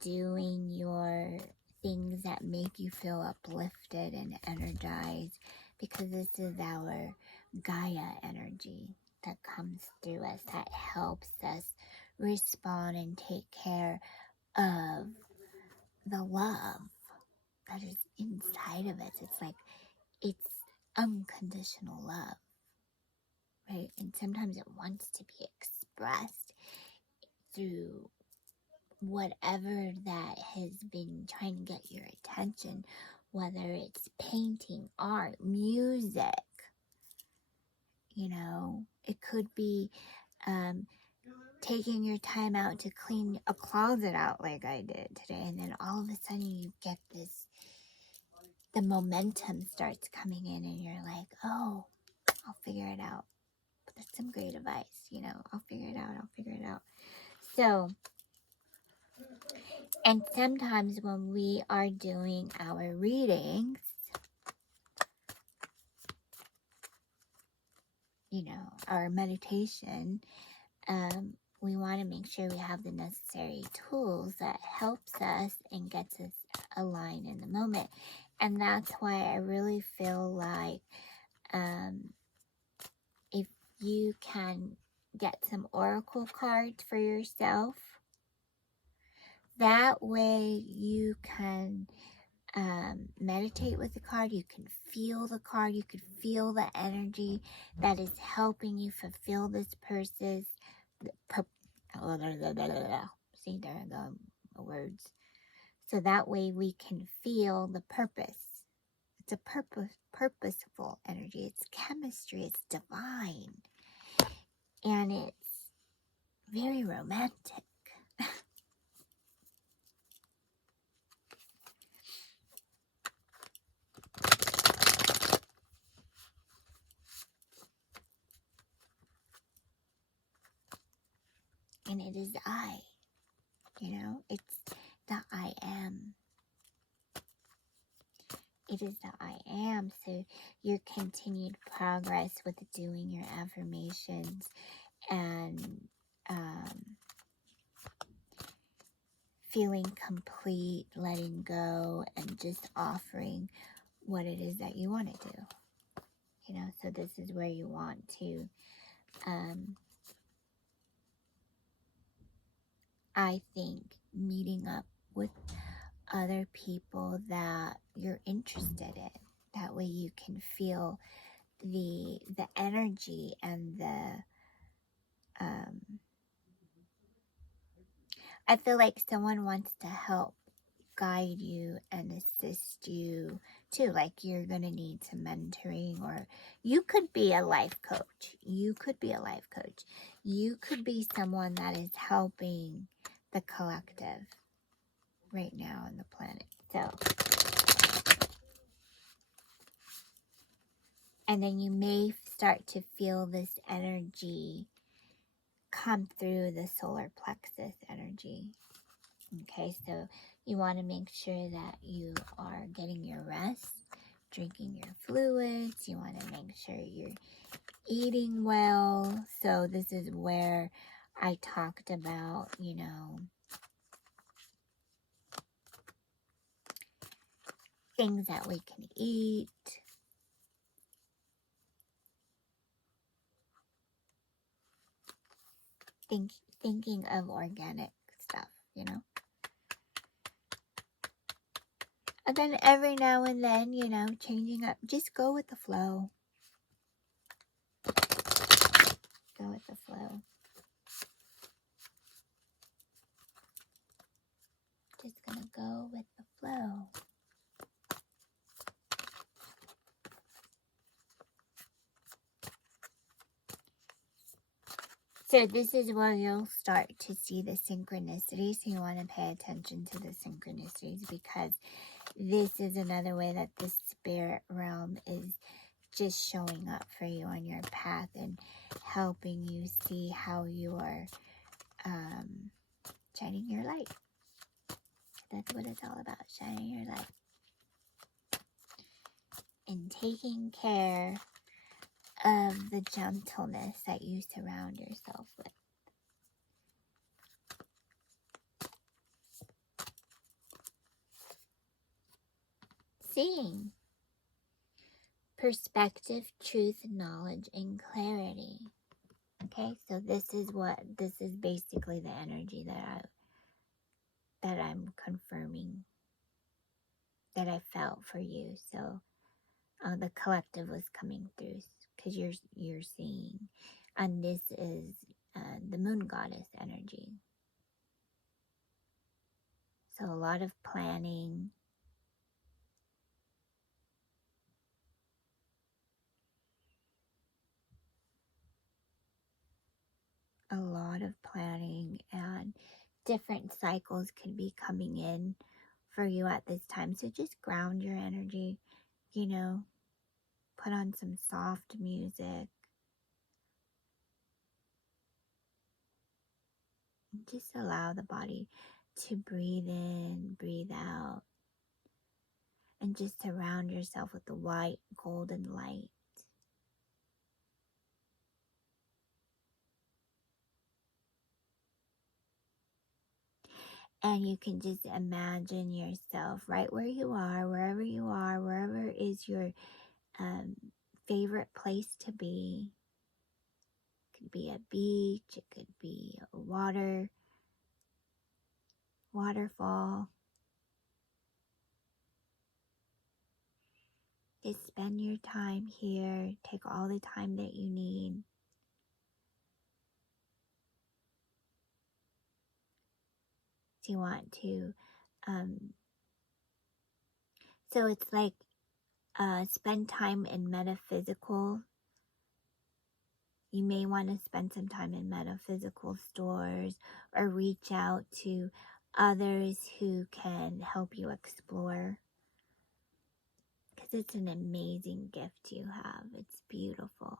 doing your things that make you feel uplifted and energized, because this is our Gaia energy that comes through us, that helps us respond and take care of the love that is inside of us. It's like, it's unconditional love, right? And sometimes it wants to be expressed through whatever that has been trying to get your attention, whether it's painting, art, music, you know, it could be taking your time out to clean a closet out like I did today, and then all of a sudden you get this, the momentum starts coming in, and you're like, oh, I'll figure it out. But that's some great advice, you know, I'll figure it out. So, and sometimes when we are doing our readings, you know, our meditation, we want to make sure we have the necessary tools that helps us and gets us aligned in the moment. And that's why I really feel like if you can get some oracle cards for yourself, that way you can meditate with the card. You can feel the card. You can feel the energy that is helping you fulfill this person's see, there I go, words. So that way we can feel the purpose. It's a purposeful energy. It's chemistry. It's divine. And it's very romantic. And it is I, you know, it's the I am. It is the I am. So your continued progress with doing your affirmations and feeling complete, letting go, and just offering what it is that you want to do. You know, so this is where you want to I think meeting up with other people that you're interested in. That way you can feel the energy and the I feel like someone wants to help guide you and assist you too. Like you're going to need some mentoring, or you could be a life coach. You could be a life coach. You could be someone that is helping the collective right now on the planet. So, and then you may start to feel this energy come through the solar plexus energy. Okay, so you want to make sure that you are getting your rest, drinking your fluids. You want to make sure you're eating well. So this is where I talked about, you know, things that we can eat. Thinking of organic stuff, you know. And then every now and then, you know, changing up. Just go with the flow. Go with the flow. Just gonna go with the flow. So this is where you'll start to see the synchronicities. So you want to pay attention to the synchronicities, because this is another way that the spirit realm is just showing up for you on your path and helping you see how you are shining your light. That's what it's all about, shining your light. And taking care of the gentleness that you surround yourself with. Seeing perspective, truth, knowledge, and clarity. Okay, so this is basically the energy that I'm confirming that I felt for you. So the collective was coming through, because you're seeing, and this is the moon goddess energy. So a lot of planning, and different cycles could be coming in for you at this time. So just ground your energy, you know, put on some soft music. And just allow the body to breathe in, breathe out. And just surround yourself with the white golden light. And you can just imagine yourself right where you are, wherever is your favorite place to be. It could be a beach, it could be a waterfall. Just spend your time here. Take all the time that you need. So you want to, so it's like spend time in metaphysical. You may want to spend some time in metaphysical stores, or reach out to others who can help you explore. Because it's an amazing gift you have. It's beautiful.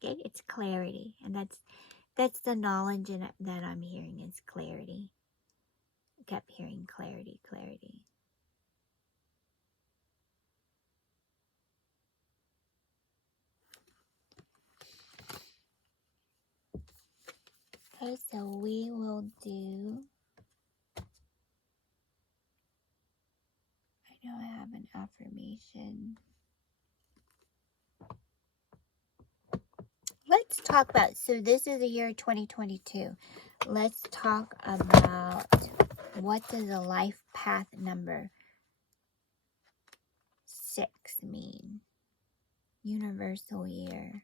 Okay, it's clarity. And that's the knowledge that I'm hearing, is clarity. I kept hearing clarity, clarity. Okay, so we will do, I know I have an affirmation. Let's talk about, so this is the year 2022. Let's talk about, what does a life path number 6 mean? Universal year.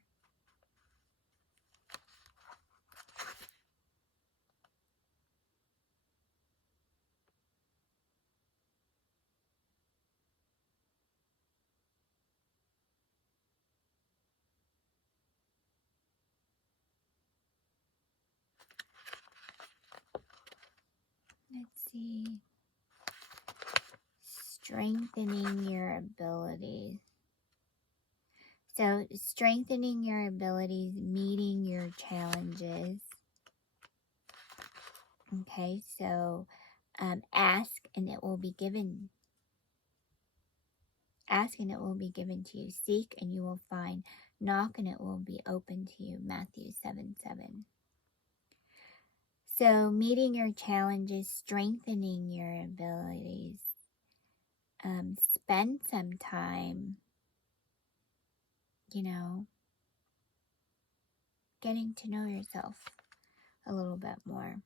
Let's see. Strengthening your abilities. So strengthening your abilities, meeting your challenges. Okay, so ask and it will be given. Ask and it will be given to you. Seek and you will find. Knock and it will be open to you. Matthew 7:7. So meeting your challenges, strengthening your abilities. Spend some time, you know, getting to know yourself a little bit more.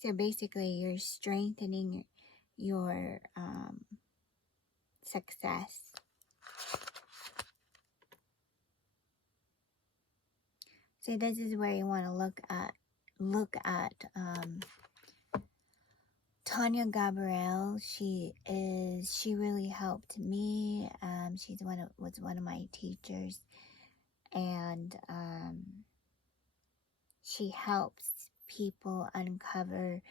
So basically, you're strengthening your success. So this is where you want to look at Tanya Gabrielle. She really helped me. She's was one of my teachers, and she helps people uncover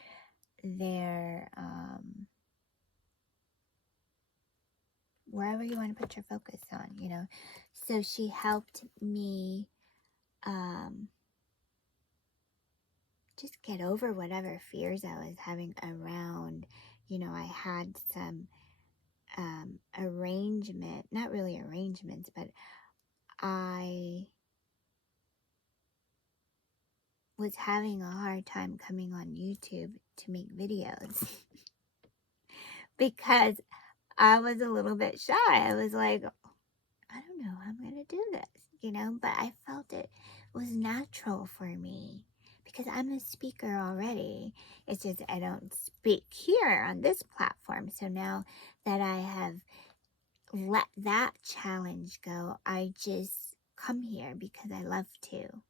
their wherever you want to put your focus on, you know. So she helped me just get over whatever fears I was having around, you know, I had some not really arrangements, but I was having a hard time coming on YouTube to make videos because I was a little bit shy. I was like, I don't know how I'm going to do this, you know, but I felt it was natural for me because I'm a speaker already. It's just I don't speak here on this platform. So now that I have let that challenge go, I just come here because I love to.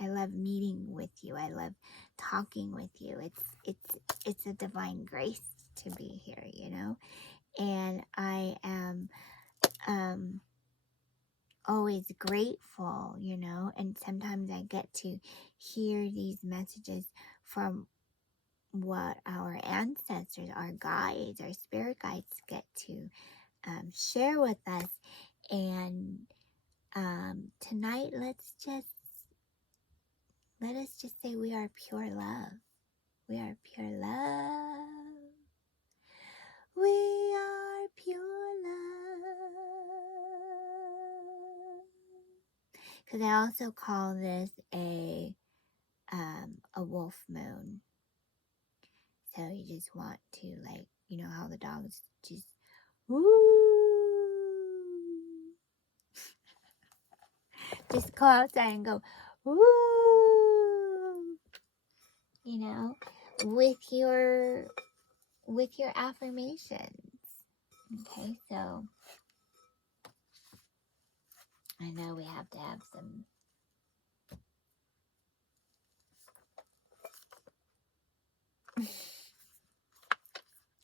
I love meeting with you. I love talking with you. It's a divine grace to be here, you know. And I am always grateful, you know, and sometimes I get to hear these messages from what our ancestors, our guides, our spirit guides get to share with us. And tonight, let us just say we are pure love. We are pure love. We are pure love. Because I also call this a wolf moon. So you just want to, like, you know how the dogs just woo. Just go outside and go woo. You know, with your affirmations. Okay, so I know we have to have some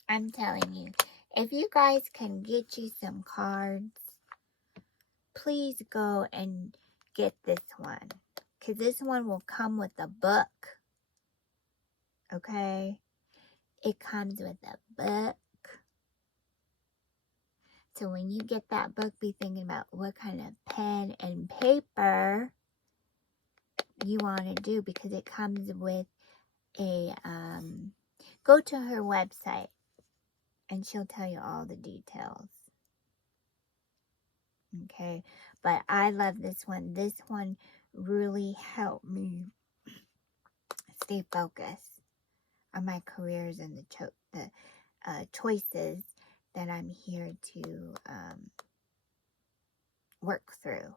I'm telling you, if you guys can get you some cards, please go and get this one. Because this one will come with a book. Okay? It comes with a book. So when you get that book, be thinking about what kind of pen and paper you want to do. Because it comes with a, go to her website. And she'll tell you all the details. Okay, but I love this one. This one really helped me stay focused on my careers and the choices that I'm here to work through.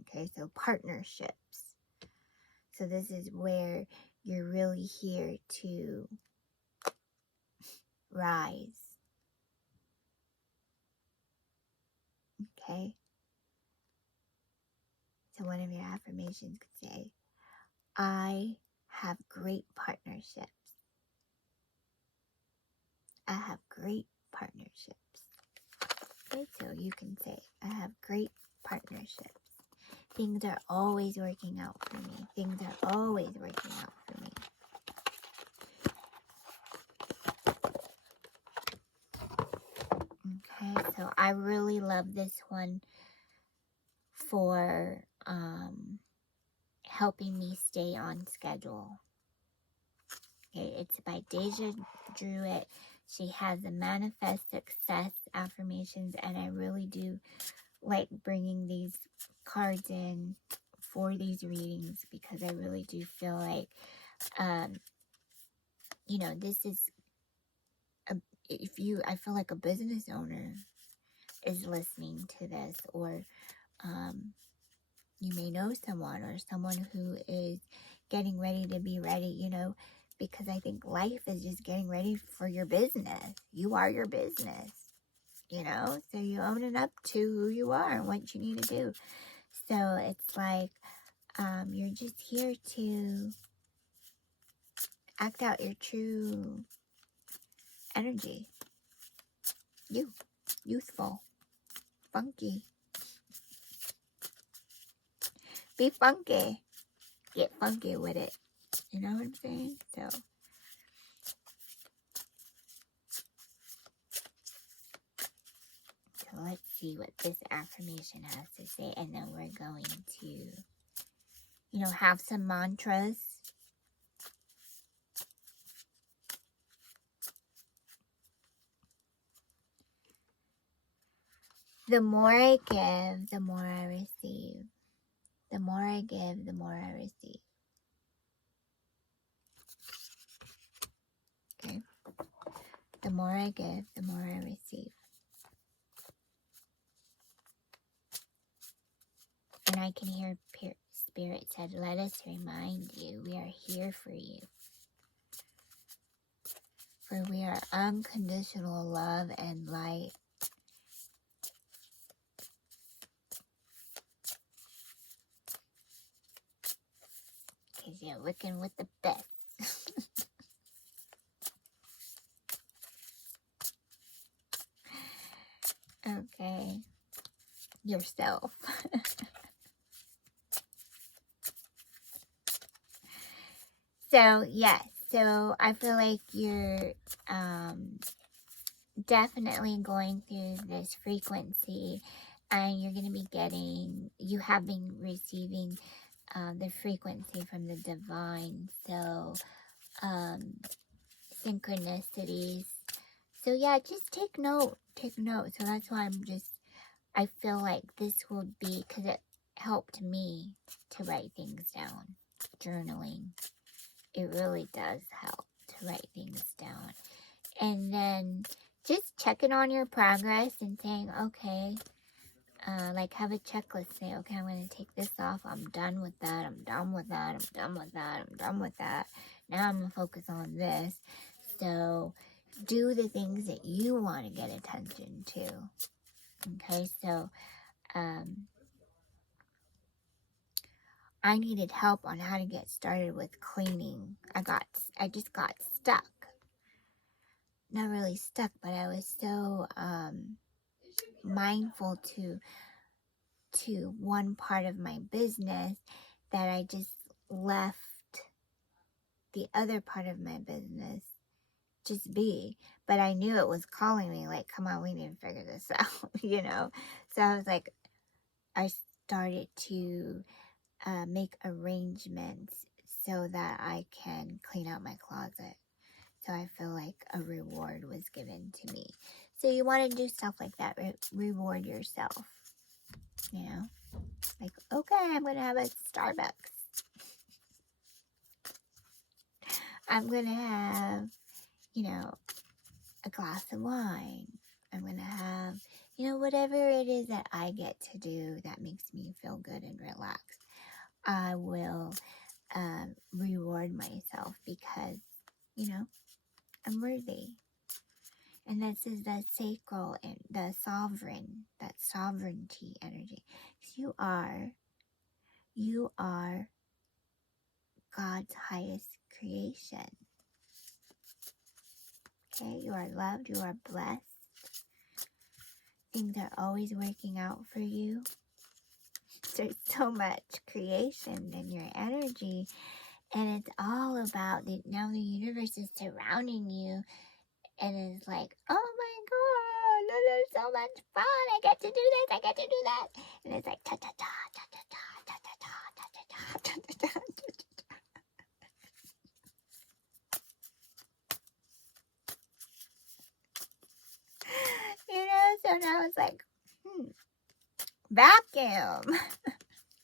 Okay, so partnerships. So this is where you're really here to rise. Okay, so one of your affirmations could say, I have great partnerships. I have great partnerships. Okay, so you can say, I have great partnerships. Things are always working out for me. Things are always working out for me. Okay, so I really love this one for helping me stay on schedule. Okay, it's by DEJA DREWIT. She has the Manifest Success affirmations, and I really do like bringing these cards in for these readings because I really do feel like, you know, this is, I feel like a business owner is listening to this, or you may know someone or someone who is getting ready to be ready, you know, because I think life is just getting ready for your business. You are your business, you know, so you own it up to who you are and what you need to do. So it's like you're just here to act out your true energy. Youthful, funky. Be funky. Get funky with it. You know what I'm saying? So let's see what this affirmation has to say. And then we're going to, you know, have some mantras. The more I give, the more I receive. The more I give, the more I receive. Okay? The more I give, the more I receive. And I can hear Spirit said, let us remind you, we are here for you. For we are unconditional love and light. Because you're looking with the best. Okay. Yourself. So, yes. So, I feel like you're definitely going through this frequency. And you're going to be getting, you have been receiving the frequency from the divine. So, synchronicities. So, yeah, just take note. Take note. So, that's why I feel like this will be, because it helped me to write things down. Journaling. It really does help to write things down. And then just checking on your progress and saying, okay, like have a checklist. Say, okay, I'm going to take this off. I'm done with that. I'm done with that. I'm done with that. I'm done with that. Now I'm going to focus on this. So do the things that you want to get attention to. Okay, so I needed help on how to get started with cleaning. I just got stuck. Not really stuck, but I was so mindful to one part of my business that I just left the other part of my business just be. But I knew it was calling me, like, come on, we need to figure this out, you know. So I was like, I started to make arrangements so that I can clean out my closet. So I feel like a reward was given to me. So you want to do stuff like that. Reward yourself. You know? Like, okay, I'm going to have a Starbucks. I'm going to have, you know, a glass of wine. I'm going to have, you know, whatever it is that I get to do that makes me feel good and relaxed. I will reward myself because, you know, I'm worthy. And this is the sacral and the sovereign, that sovereignty energy. You are God's highest creation. Okay, you are loved, you are blessed. Things are always working out for you. There's so much creation in your energy. And it's all about, now the universe is surrounding you. And it's like, oh my God, this is so much fun. I get to do this, I get to do that. And it's like, ta-ta-ta, ta-ta-ta, ta-ta-ta, ta-ta-ta, ta-ta-ta, ta-ta-ta. You know, so now it's like, vacuum.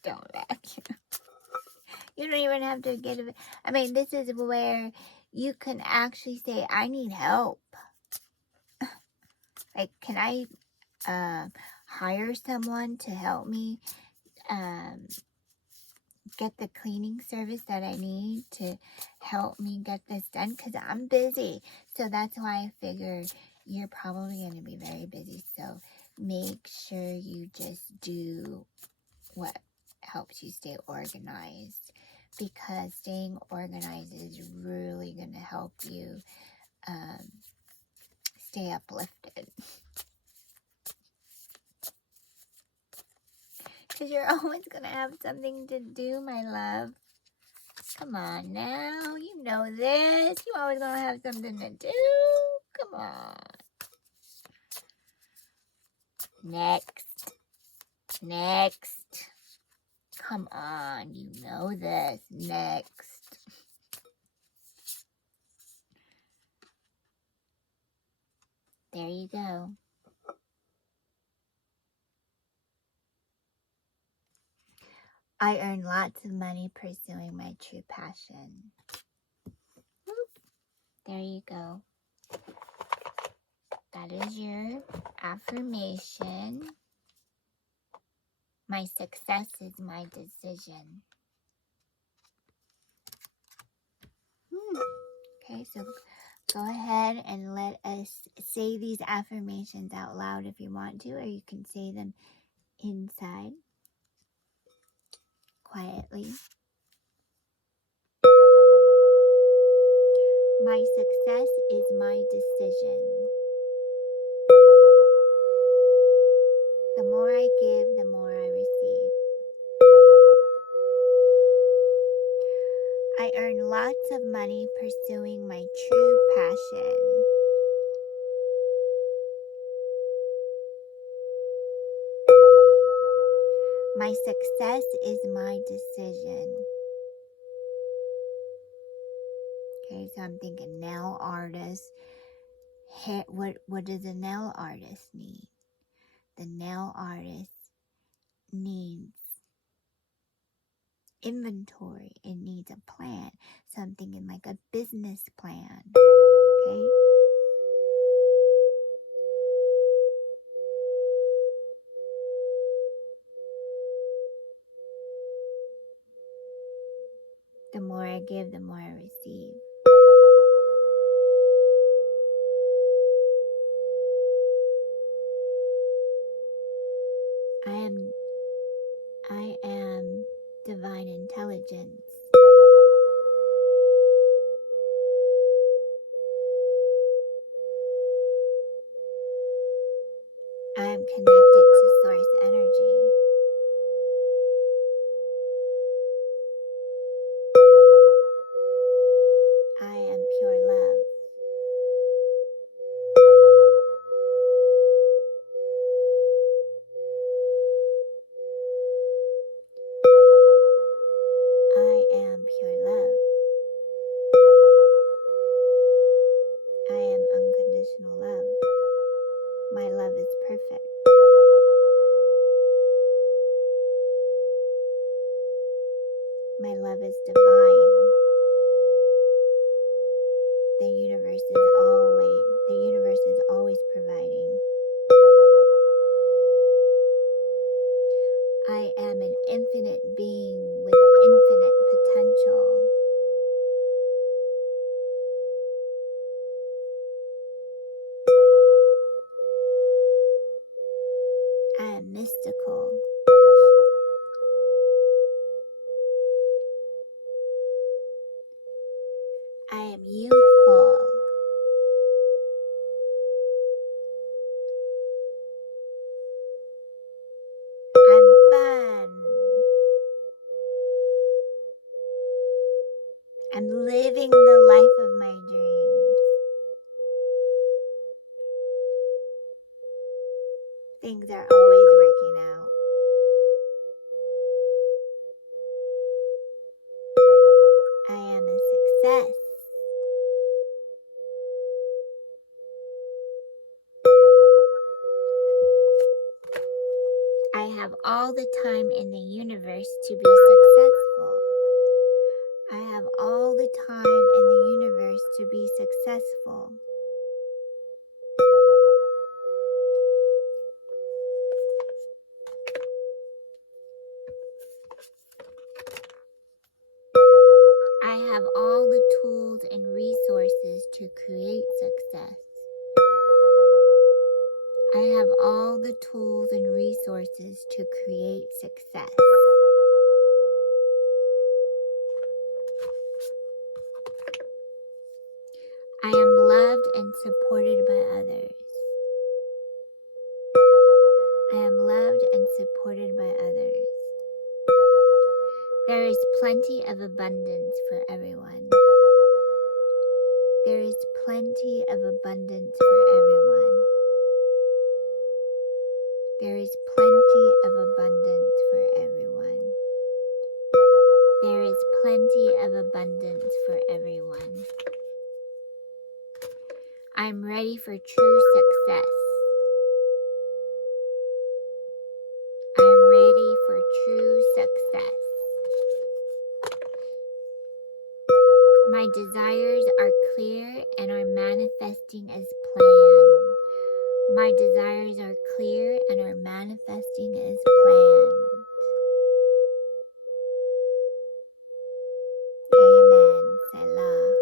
Don't vacuum. You don't even have to get it. I mean, this is where you can actually say, I need help. Like, can I hire someone to help me get the cleaning service that I need to help me get this done? Because I'm busy. So that's why I figured you're probably going to be very busy. So make sure you just do what helps you stay organized, because staying organized is really going to help you stay uplifted. Because you're always going to have something to do, my love. Come on now. You know this. You're always going to have something to do. Come on. Next. Next. Come on. You know this. Next. There you go. I earn lots of money pursuing my true passion. Whoop. There you go. That is your affirmation. My success is my decision. Okay, so go ahead and let us say these affirmations out loud if you want to, or you can say them inside quietly. My success is my decision. The more I give, the more I receive. I earn lots of money pursuing my true passion. My success is my decision. Okay, so I'm thinking nail artist. What does a nail artist need? The nail artist needs inventory. It needs a plan. So I'm thinking like a business plan. Okay. The more I give, the more I receive. I am divine intelligence. I am connected to source energy. I am pure love. I am pure love. I am unconditional love. My love is perfect. My love is divine. The universe is always providing. I am an infinite being with infinite potential. I am mystical. I am youthful. I'm fun. I'm living the life of my dreams. Things are always working out. I am a success. I have all the time in the universe to be successful. I have all the time in the universe to be successful. I have all the tools and resources to create success. I have all the tools and resources to create success. supported by others. I am loved and supported by others. There is plenty of abundance for everyone. There is plenty of abundance for everyone. There is plenty of abundance for everyone. There is plenty of abundance for everyone. I'm ready for true success. I'm ready for true success. My desires are clear and are manifesting as planned. My desires are clear and are manifesting as planned. Amen. Selah.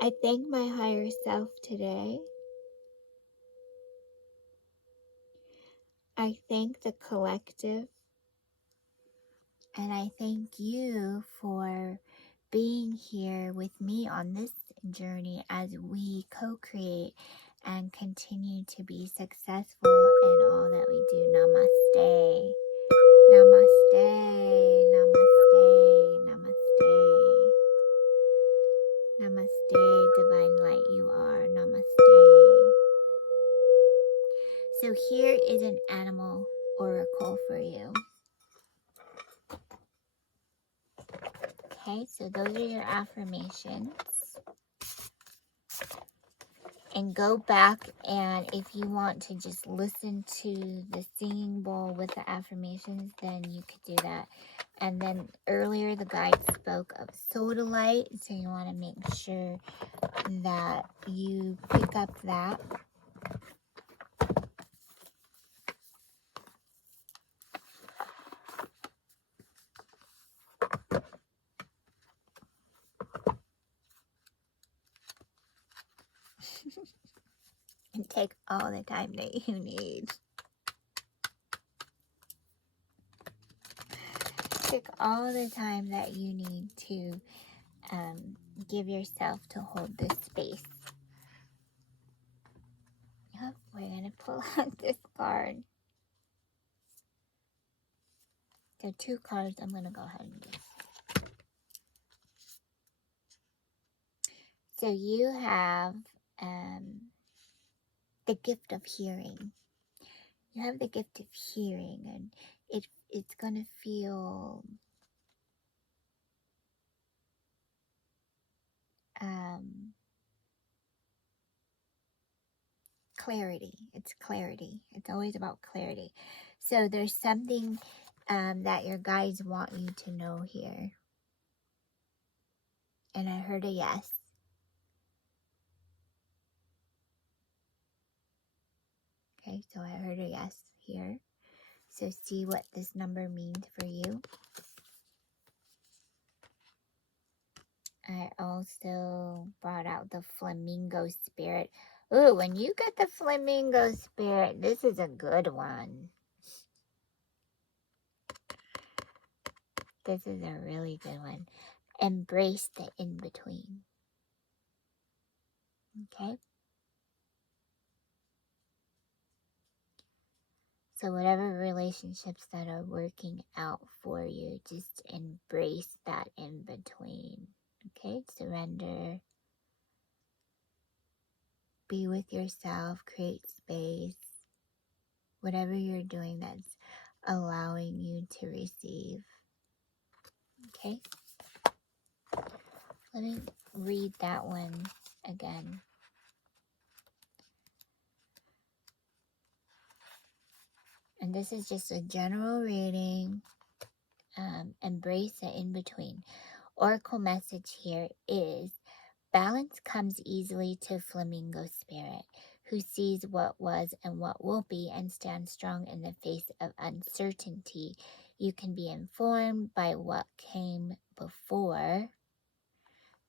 I thank my higher self today. I thank the collective. And I thank you for being here with me on this journey as we co-create and continue to be successful in all that we do. Namaste. Namaste. Namaste. Namaste. Namaste, divine light you are. Namaste. So here is an animal oracle for you. Okay, so those are your affirmations. And go back, and if you want to just listen to the singing bowl with the affirmations, then you could do that. And then earlier the guide spoke of sodalite, so you want to make sure that you pick up that. And take all the time that you need. Take all the time that you need to give yourself to hold this space. Yep, we're going to pull out this card. So 2 cards, I'm going to go ahead and do. So you have the gift of hearing. You have the gift of hearing, and it's going to feel clarity. It's clarity. It's always about clarity. So there's something that your guides want you to know here. And I heard a yes. Okay, so I heard a yes here. So see what this number means for you. I also brought out the flamingo spirit. Ooh, when you get the flamingo spirit, this is a good one. This is a really good one. Embrace the in-between. Okay? So whatever relationships that are working out for you, just embrace that in-between. Okay? Surrender. Be with yourself. Create space. Whatever you're doing that's allowing you to receive. Okay? Let me read that one again. And this is just a general reading. Embrace the in-between. Oracle message here is, balance comes easily to flamingo spirit, who sees what was and what will be and stands strong in the face of uncertainty. You can be informed by what came before.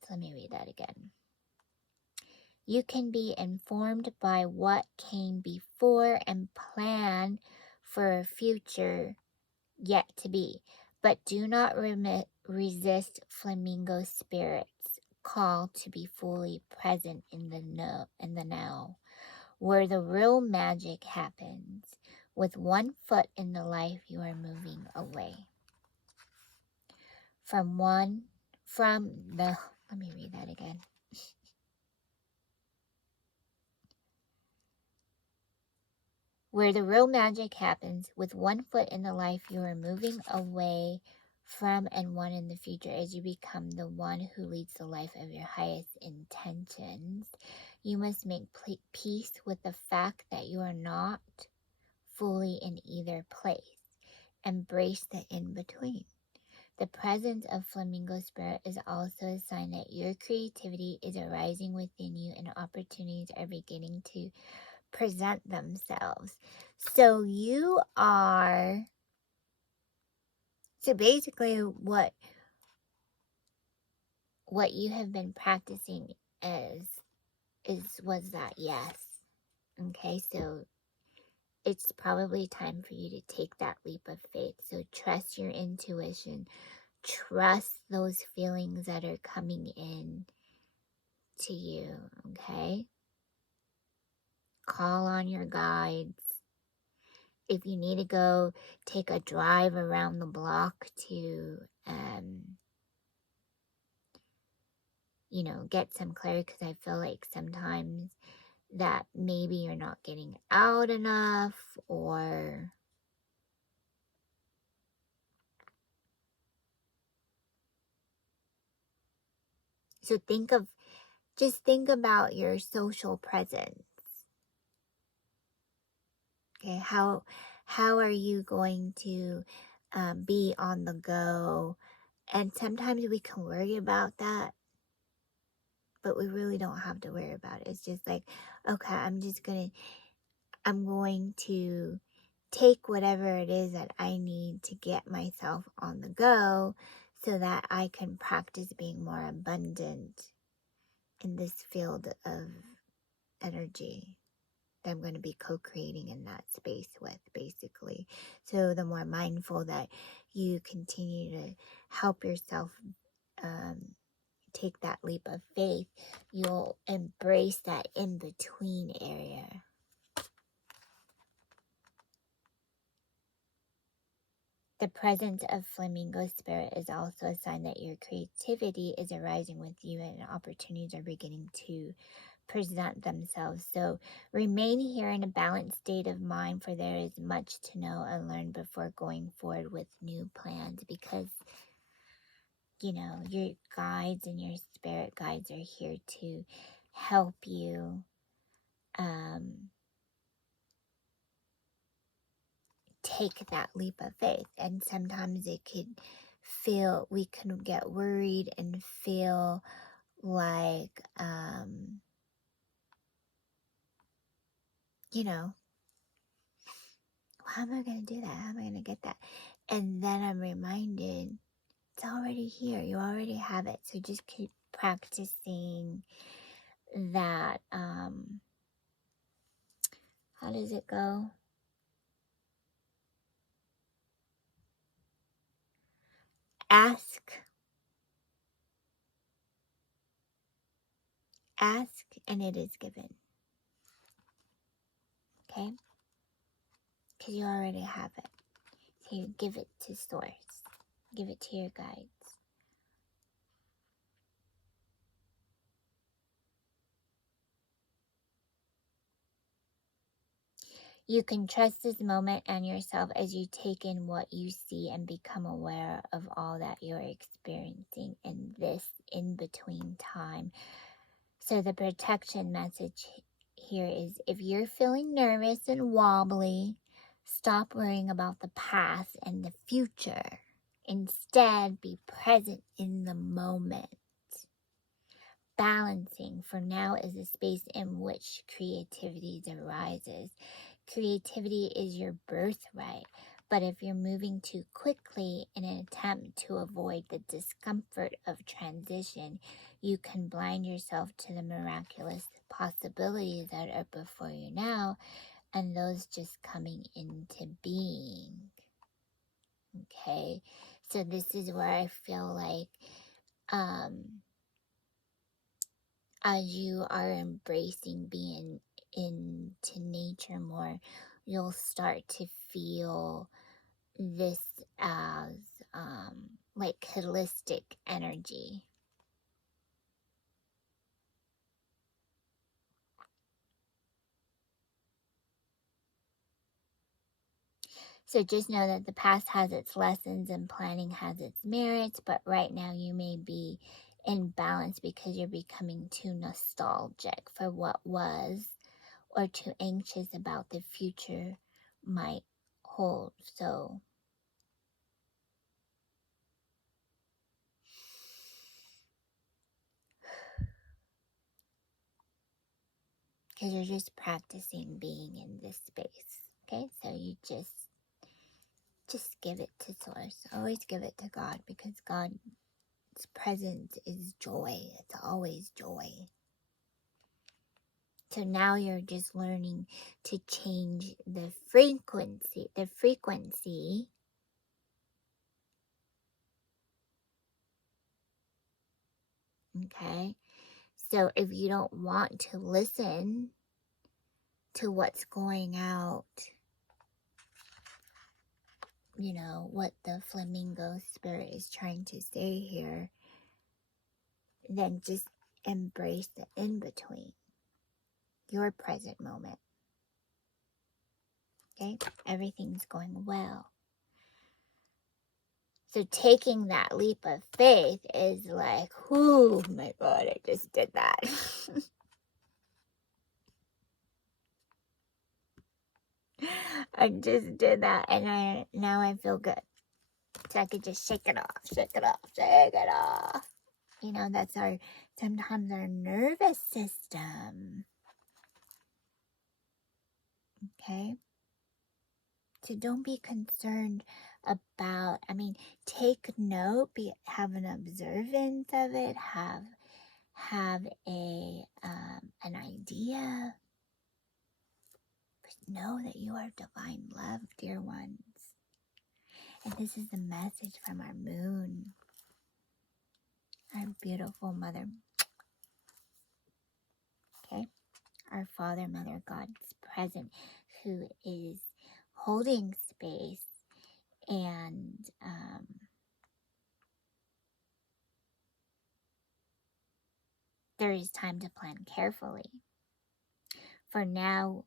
So let me read that again. You can be informed by what came before and plan for a future yet to be. But do not resist flamingo spirit's call to be fully present in the now, where the real magic happens. With one foot in the life, you are moving away from the, let me read that again. Where the real magic happens, with one foot in the life, you are moving away from and one in the future as you become the one who leads the life of your highest intentions. You must make peace with the fact that you are not fully in either place. Embrace the in-between. The presence of Flamingo Spirit is also a sign that your creativity is arising within you and opportunities are beginning to present themselves. So you are, so basically what you have been practicing was that yes. Okay, so it's probably time for you to take that leap of faith. So trust your intuition. Trust those feelings that are coming in to you, okay? Call on your guides. If you need to go take a drive around the block to, get some clarity, because I feel like sometimes that maybe you're not getting out enough, or so just think about your social presence. Okay, how are you going to be on the go? And sometimes we can worry about that, but we really don't have to worry about it. It's just like, okay, I'm going to take whatever it is that I need to get myself on the go so that I can practice being more abundant in this field of energy that I'm going to be co-creating in that space with, basically. So the more mindful that you continue to help yourself take that leap of faith, you'll embrace that in-between area. The presence of Flamingo Spirit is also a sign that your creativity is arising with you and opportunities are beginning to present themselves. So remain here in a balanced state of mind, for there is much to know and learn before going forward with new plans, because your guides and your spirit guides are here to help you take that leap of faith. And sometimes we can get worried and feel like how am I going to do that? How am I going to get that? And then I'm reminded, it's already here. You already have it. So just keep practicing that. How does it go? Ask and it is given. Okay? Because you already have it. So you give it to source. Give it to your guides. You can trust this moment and yourself as you take in what you see and become aware of all that you're experiencing in this in-between time. So the protection message here is, if you're feeling nervous and wobbly, stop worrying about the past and the future. Instead, be present in the moment. Balancing for now is a space in which creativity arises. Creativity is your birthright, but if you're moving too quickly in an attempt to avoid the discomfort of transition, you can blind yourself to the miraculous possibilities that are before you now, and those just coming into being. Okay, so this is where I feel like as you are embracing being into nature more, you'll start to feel this as like holistic energy. So just know that the past has its lessons and planning has its merits, but right now you may be in balance because you're becoming too nostalgic for what was or too anxious about the future might hold. So because you're just practicing being in this space. Okay, so you just give it to source. Always give it to God, because God's presence is joy. It's always joy. So now you're just learning to change the frequency. Okay, so if you don't want to listen to what's going out, you know, what the flamingo spirit is trying to say here, then just embrace the in-between, your present moment. Okay, everything's going well. So taking that leap of faith is like, oh my God, I just did that. I just did that, and now I feel good. So I could just shake it off, shake it off, shake it off. You know, that's sometimes our nervous system. Okay? So don't be concerned about, take note, have an observance of it, have an idea. But know that you are divine love, dear ones. And this is the message from our moon, our beautiful mother. Okay? Our Father, Mother, God's present, who is holding space, and there is time to plan carefully. For now,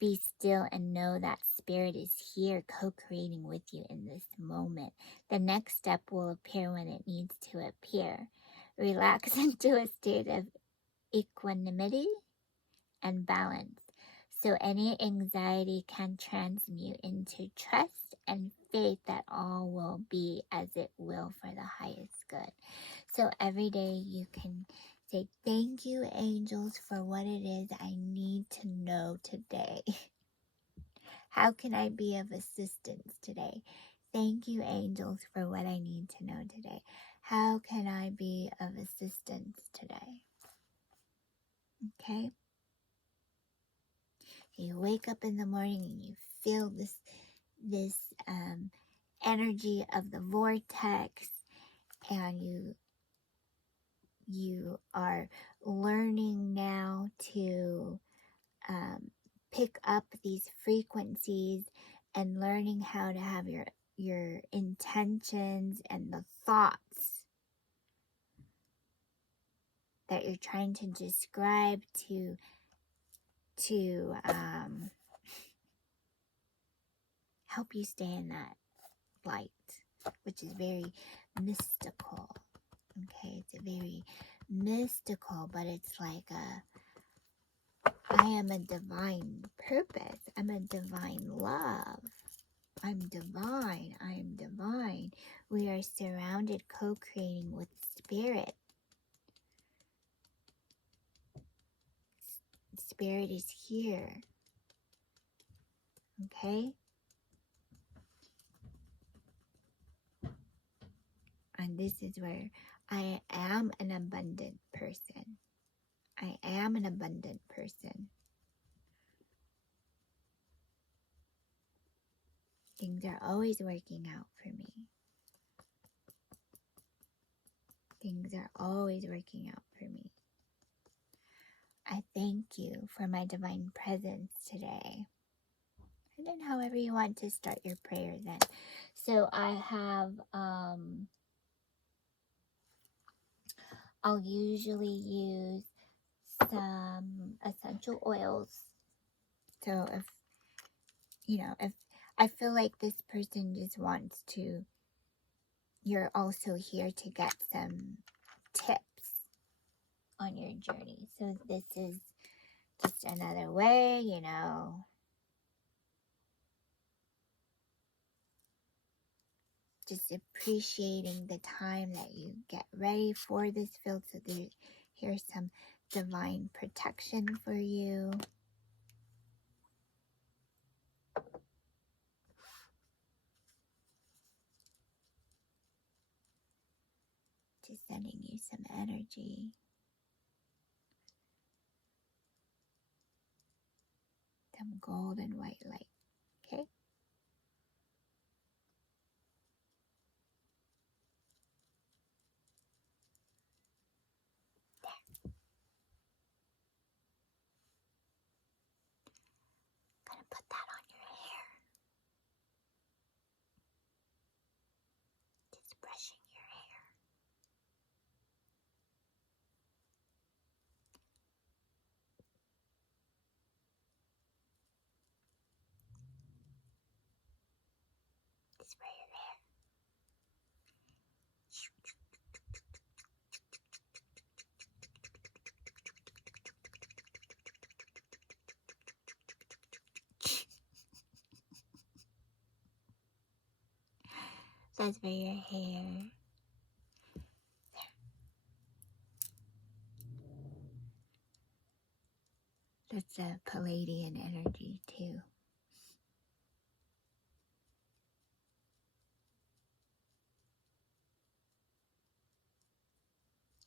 be still and know that Spirit is here co-creating with you in this moment. The next step will appear when it needs to appear. Relax into a state of equanimity and balance, so any anxiety can transmute into trust and faith that all will be as it will for the highest good. So every day you can say, thank you, angels, for what it is I need to know today. How can I be of assistance today? Thank you, angels, for what I need to know today. How can I be of assistance today? Okay? You wake up in the morning and you feel this energy of the vortex, and you are learning now to pick up these frequencies, and learning how to have your intentions and the thoughts that you're trying to describe to help you stay in that light, which is very mystical. Okay, it's a very mystical, but it's like I am a divine purpose. I'm a divine love. I'm divine. I am divine. We are surrounded, co-creating with Spirit. Spirit is here. Okay? And this is where I am an abundant person. I am an abundant person. Things are always working out for me. Things are always working out for me. I thank you for my divine presence today. And then however you want to start your prayer then. So I have, I'll usually use some essential oils. So if, you know, if I feel like this person just wants to, you're also here to get some tips on your journey. So this is just another way, you know, just appreciating the time that you get ready for this field. So here's some divine protection for you. Just sending you some energy. Some gold and white light. Okay? Gonna put that on your hair. Just brushing your hair. Just spray your hair. That's for your hair. That's a Palladian energy too.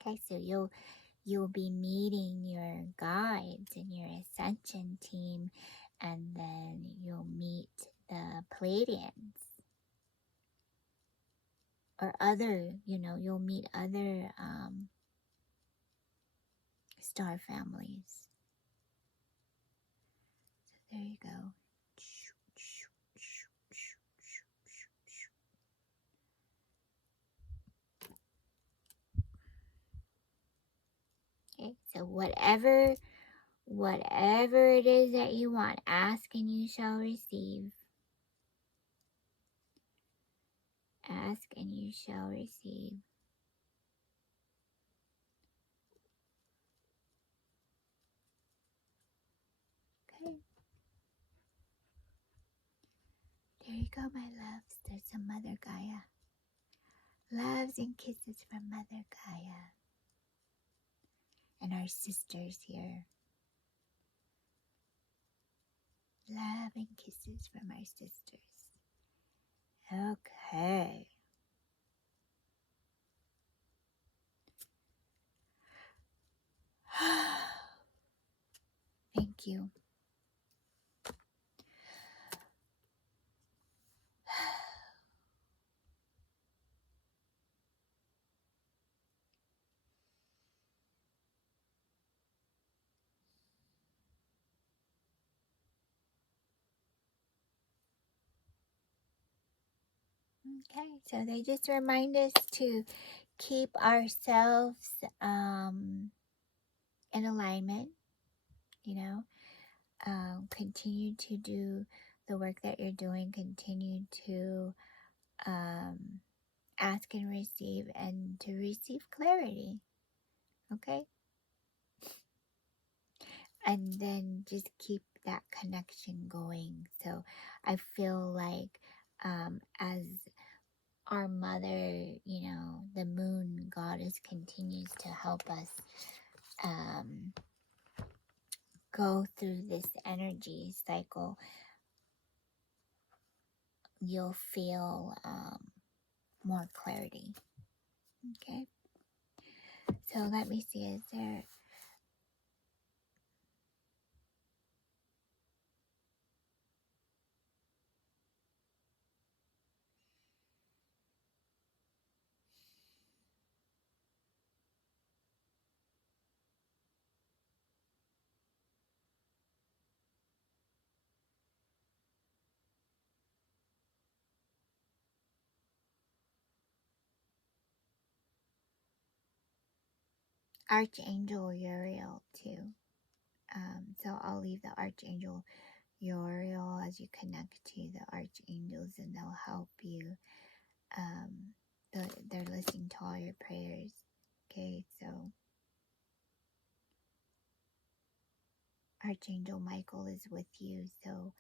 Okay, so you'll be meeting your guides and your ascension team, and then you'll meet the Palladians or other, you know, you'll meet other star families. So there you go. Okay, so whatever it is that you want, ask and you shall receive. Ask and you shall receive. Okay. There you go, my loves. There's some Mother Gaia. Loves and kisses from Mother Gaia. And our sisters here. Love and kisses from our sisters. Okay. Thank you. Okay, so they just remind us to keep ourselves in alignment, you know, continue to do the work that you're doing, continue to ask and receive, and to receive clarity, okay? And then just keep that connection going. So I feel like as our mother, you know, the moon goddess continues to help us go through this energy cycle, you'll feel more clarity. Okay, so let me see, is there Archangel Uriel too. So I'll leave the Archangel Uriel as you connect to the archangels, and they'll help you. They're listening to all your prayers. Okay, so Archangel Michael is with you, so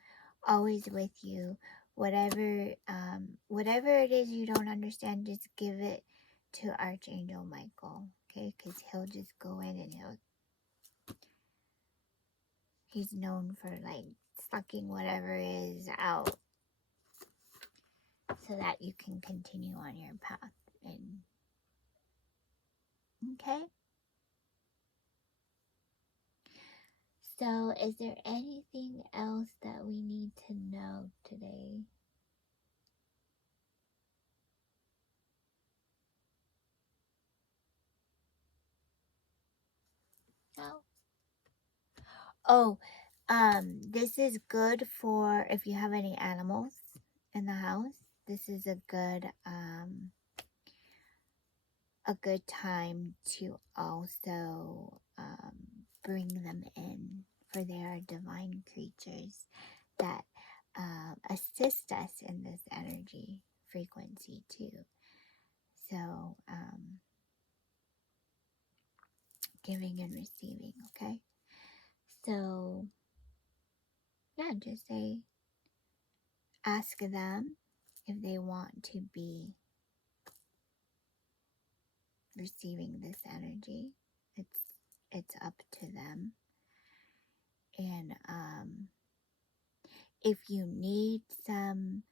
always with you. Whatever it is you don't understand, just give it to Archangel Michael, okay? Because he'll just go in and he's known for like sucking whatever is out so that you can continue on your path. And okay? So is there anything else that we need to know today? No? Oh, this is good for if you have any animals in the house. This is a good time to also bring them in, for they are divine creatures that assist us in this energy frequency too. So giving and receiving, okay? So yeah, just say, ask them if they want to be receiving this energy. It's up to them. And if you need some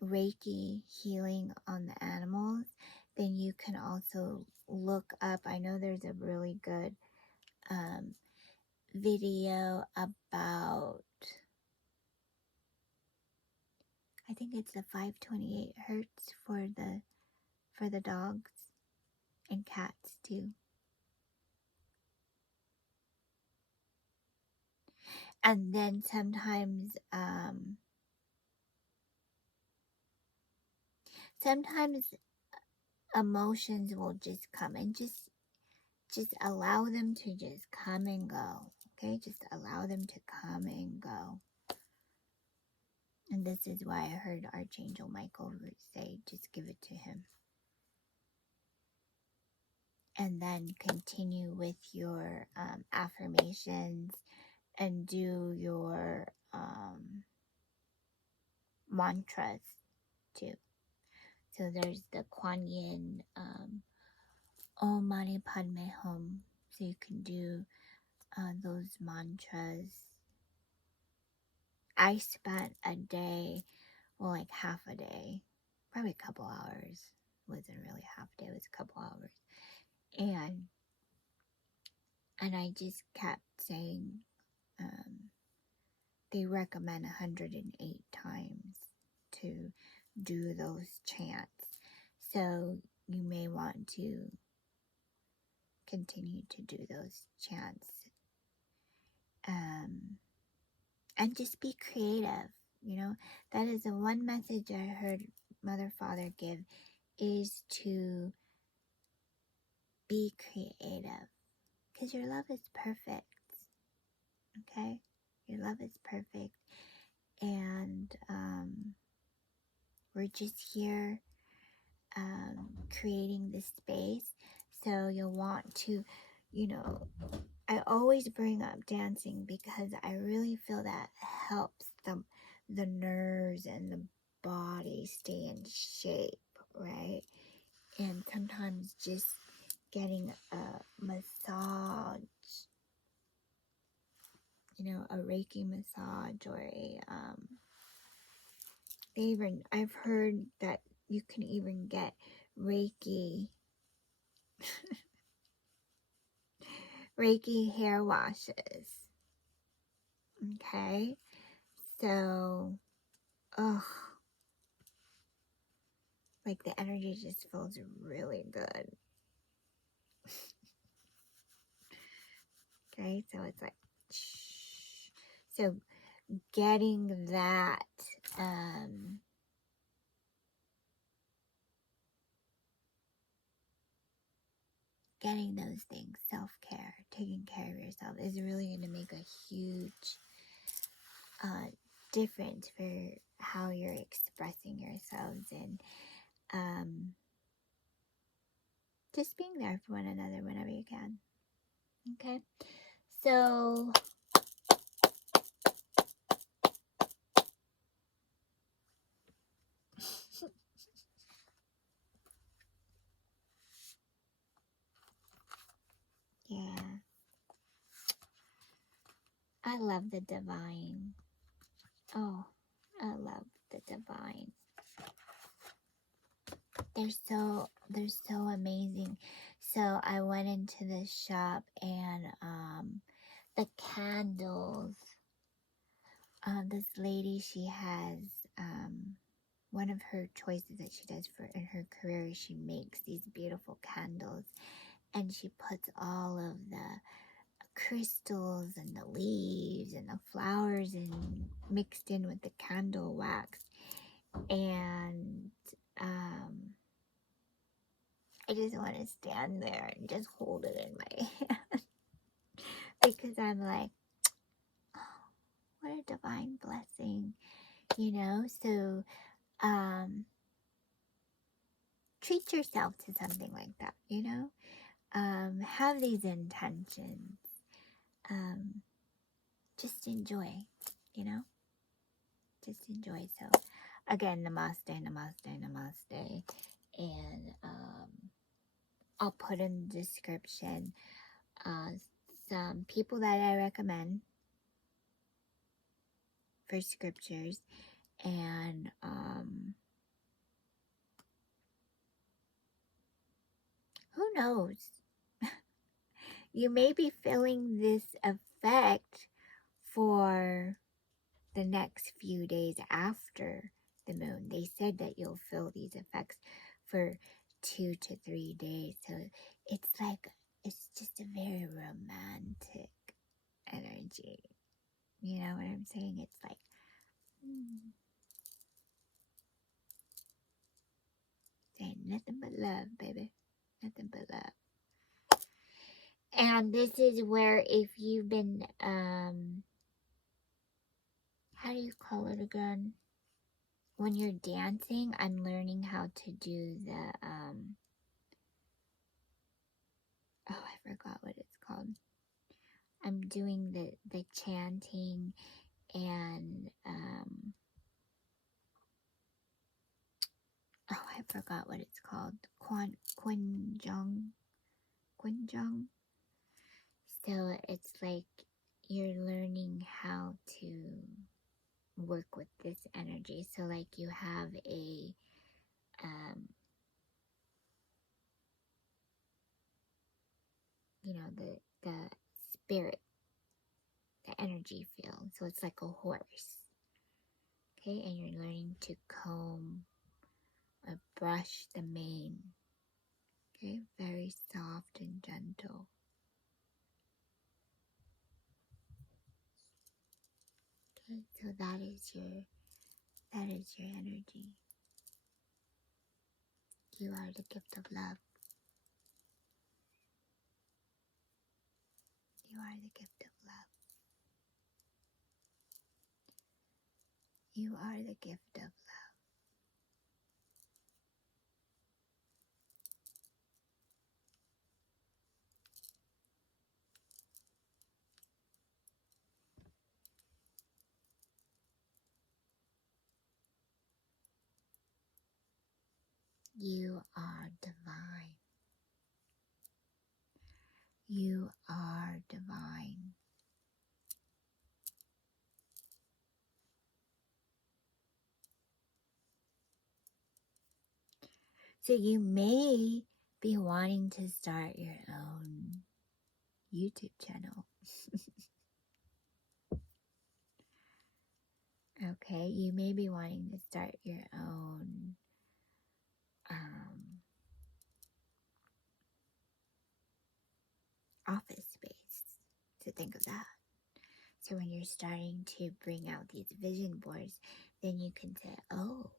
Reiki healing on the animals, then you can also look up. I know there's a really good video about, I think it's the 528 hertz for the dogs and cats too. And then sometimes emotions will just come, and just allow them to just come and go. Okay, just allow them to come and go. And this is why I heard Archangel Michael say, just give it to him. And then continue with your affirmations and do your mantras too. So there's the Kuan Yin, Om Mani Padme Hum. So you can do those mantras. I spent a day, well, like half a day, probably a couple hours. It wasn't really half a day, it was a couple hours. And I just kept saying, they recommend 108 times to do those chants. So you may want to continue to do those chants. And just be creative. You know, that is the one message I heard Mother Father give, is to be creative. Because your love is perfect. Okay? Your love is perfect. And we're just here creating this space. So you'll want to, you know, I always bring up dancing because I really feel that helps the nerves and the body stay in shape, right? And sometimes just getting a massage, you know, a Reiki massage, or I've heard that you can even get Reiki hair washes. Okay, so like the energy just feels really good. Okay, so it's like, so getting that getting those things, self-care, taking care of yourself, is really going to make a huge difference for how you're expressing yourselves, and just being there for one another whenever you can. Okay, so yeah, I love the divine. Oh, I love the divine. They're so amazing. So I went into the shop, and the candles, this lady, she has one of her choices that she does for in her career is she makes these beautiful candles, and she puts all of the crystals and the leaves and the flowers and mixed in with the candle wax, and I just want to stand there and just hold it in my hand because I'm like, oh, what a divine blessing, you know. So treat yourself to something like that, you know. Have these intentions. Just enjoy, you know. Just enjoy. So again, namaste, namaste, namaste, and I'll put in the description some people that I recommend for scriptures, and who knows, you may be feeling this effect for the next few days after the moon. They said that you'll feel these effects for 2 to 3 days. So it's like, it's just a very romantic energy. You know what I'm saying? It's like, saying nothing but love, baby. Nothing but love. And this is where, if you've been, how do you call it again? When you're dancing, I'm learning how to do the, oh, I forgot what it's called. I'm doing the chanting, and, oh, I forgot what it's called. Quinjong. So it's like you're learning how to work with this energy. So like you have a, you know, the spirit, the energy field. So it's like a horse. Okay, and you're learning to comb or brush the mane. Okay, very soft and gentle. Okay, so that is your energy. You are the gift of love. You are the gift of love. You are the gift of love. You are divine. You are divine. So you may be wanting to start your own YouTube channel. Okay, you may be wanting to start your own office space. So think of that. So when you're starting to bring out these vision boards, then you can say, oh,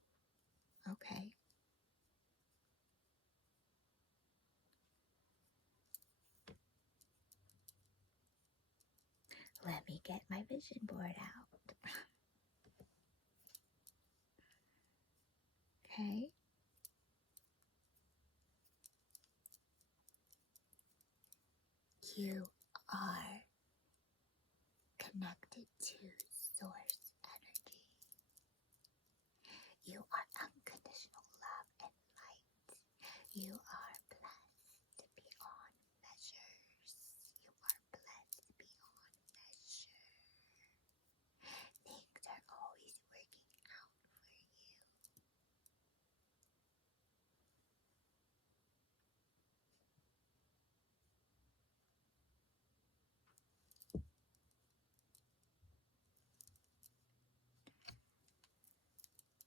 okay. Let me get my vision board out. Okay. You are connected to source energy. You are unconditional love and light. You are blessed beyond measures. You are blessed beyond measure. Things are always working out for you.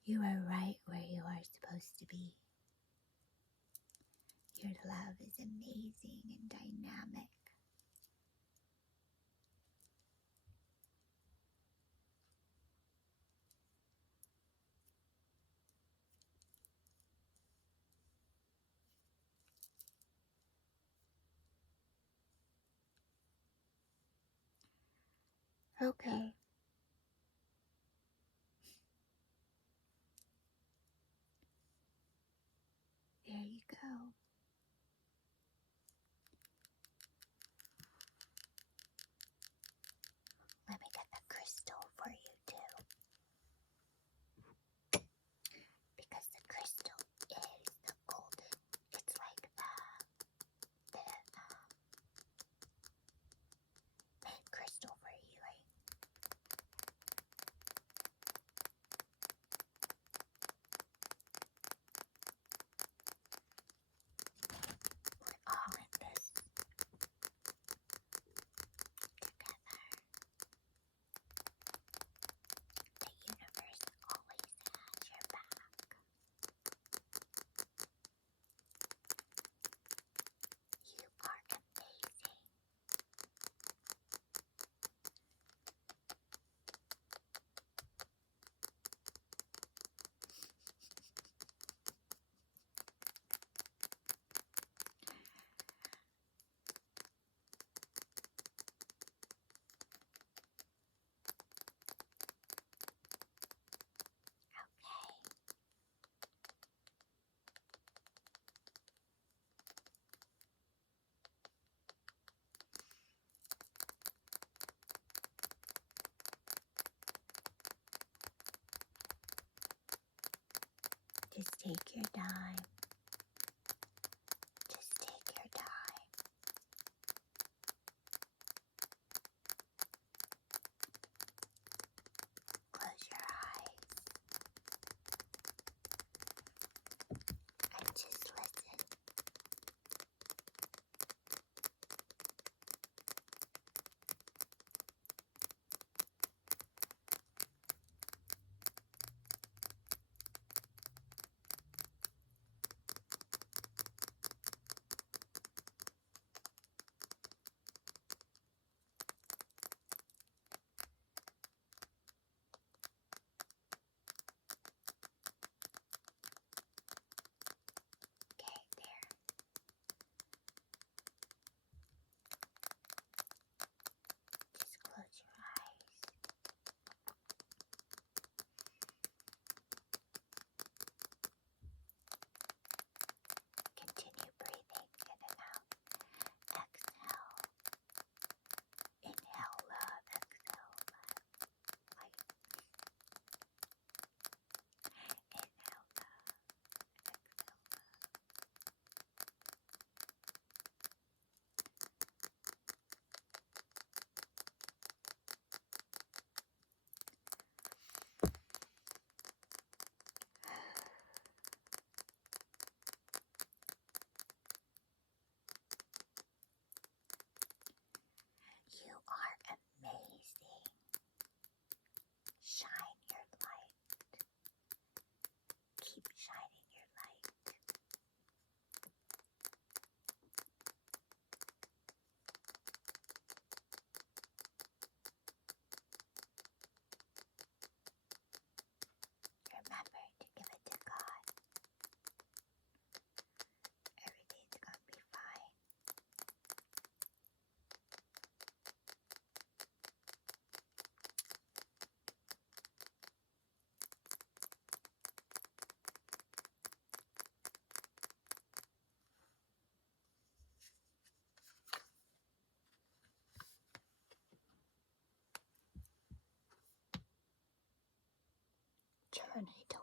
You are right where you are supposed to be. Your love is amazing and dynamic. Okay. There you go. Let me get the crystal for you too. Because the crystal is the golden. It's like the main crystal for healing. We're all in this together. The universe always has your back. You are amazing. Okay. Just take your time. Just take your time. Close your eyes and just listen. Baron-REID.